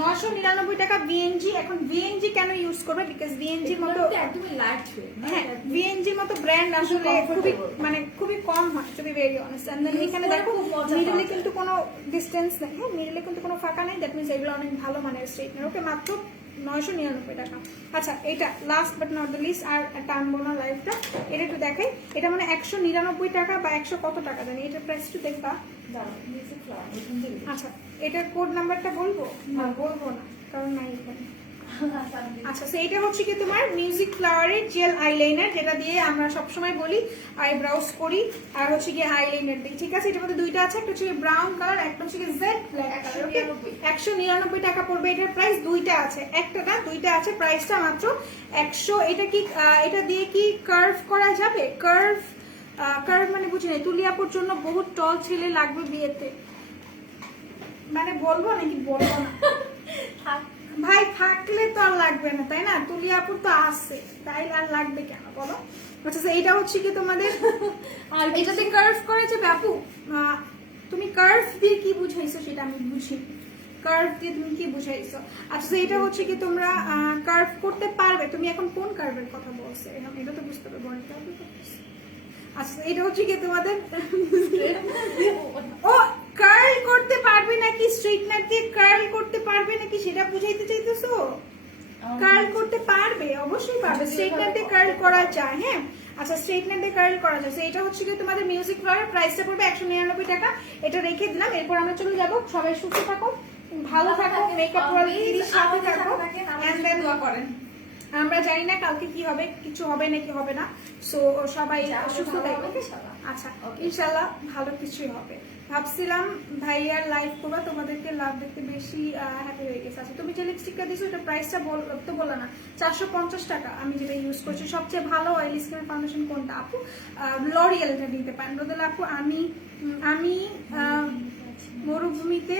999 টাকা ভিএনজি। এখন ভিএনজি কেন ইউজ করবে, বিকজ ভিএনজি এর মতো একদমই লাইট ওয়েট। হ্যাঁ ভিএনজি এর মতো ব্র্যান্ড আসলে খুবই কম হয় to be very honest. And then এখানে দেখো মিডলে কিন্তু কোনো ডিসটেন্স নেই, হ্যাঁ মিডলে কিন্তু কোনো ফাঁকা নেই, দ্যাট মিন্স এগুলো অনেক ভালো মানের স্ট্রেটনার। ওকে মাত্র 999 টাকা। আচ্ছা এটা last but not the least, আর টানবো না লাইভটা, এটা একটু দেখাই। এটা মানে 199 টাকা বা 100 কত টাকা জানি, এটার প্রাইস একটু দেখবা। আচ্ছা এটার কোড নাম্বারটা বলবো না, বলবো না কারণ নাই এখানে। আচ্ছা সেইটা হচ্ছে কি তোমার মিউজিক ফ্লাওয়ারের জেল আইলাইনার, যেটা দিয়ে আমরা সবসময় বলি আইব্রাউজ করি, আর হচ্ছে কি আইলাইনার দিই। ঠিক আছে, এটার মধ্যে দুইটা আছে, একটা হচ্ছে ব্রাউন কালার, একটা হচ্ছে জেড ব্ল্যাক কালার। ওকে 199 টাকা পড়বে। এটার প্রাইস দুইটা আছে, একটা না দুইটা আছে, প্রাইসটা মাত্র 100। এটা কি এটা দিয়ে কি কার্ভ করা যাবে? কার্ভ মানে বুঝি নাই। তুলিয়াপুর জন্য বহুত টল ছেলে লাগবে বিয়েতে, মানে বলবো নাকি বলবো না? ভাই থাকলে তো আর লাগবে না তাই না, তুলিয়াপুর তো আসছে, তাই আর লাগবে কেন বলো? আচ্ছা এইটা হচ্ছে কি তোমাদের এটাতে কার্ভ করেছে বাপু, তুমি কার্ভ দিয়ে কি বুঝাইছো সেটা আমি বুঝি, কার্ভ দিয়ে তুমি কি বুঝাইছো? আচ্ছা এটা হচ্ছে কি তোমরা কার্ভ করতে পারবে, তুমি এখন কোন কার্ভের কথা বলছো এটা তো বুঝতে পারবো। আচ্ছা এটা হচ্ছে কি তোমাদের ও কার্ল করতে পারবে নাকি, স্ট্রেটনার দিয়ে কার্ল করতে পারবে নাকি সেটা বুঝাইতে চাইতেছো? কার্ল করতে পারবে, অবশ্যই পারবে, স্ট্রেটনার দিয়ে কার্ল করা যায়। হ্যাঁ আচ্ছা স্ট্রেটনার দিয়ে কার্ল করা যায়। এটা হচ্ছে কি তোমাদের মিউজিক ফ্লাওয়ার, প্রাইসটা পড়বে 199 টাকা। এটা রেখে দিলাম, এরপর আমরা চলে যাব। সবাই সুস্থ থাকো, ভালো থাকো, মেকআপ ওয়ার্ল্ডের সাথে থাকো, এন্ড দেন দোয়া করেন। আমরা জানি না কালকে কি হবে, কিছু হবে নাকি হবে না, সো সবাই সুস্থ থাকবে। আচ্ছা ইনশাআল্লাহ ভালো কিছুই হবে। ভাবছিলাম ভাইয়ার লাইভ করবা, তোমাদেরকে লাভ দেখতে বেশি হ্যাপি হয়ে গেছে। আচ্ছা তুমি যে লিপস্টিকটা দিছো এটা প্রাইসটা তো বললা না, 450 টাকা। আমি যেটা ইউজ করছি সবচেয়ে ভালো অয়েলি স্কিনের ফাউন্ডেশন কোনটা আপু? লরিয়েলটা নিতে পারেন। রোদেলা আপু আমি মরুভূমিতে,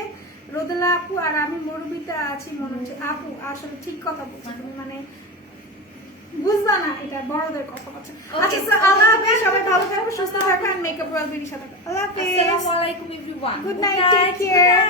রোদেলা আপু আর আমি মরুভূমিতে আছি মনে হচ্ছে। আপু আসলে ঠিক কথা বলছো তুমি, মানে বুঝবা না, এটা বড়দের কথা বলছে। আচ্ছা আল্লাহ হাফেজ, সবাই ভালো থাকো, সুস্থ থাকো, আর মেকআপ ওয়ার্ল্ডের সাথে থাকো। আল্লাহ হাফেজ, আসসালামু আলাইকুম everyone, good night, take care.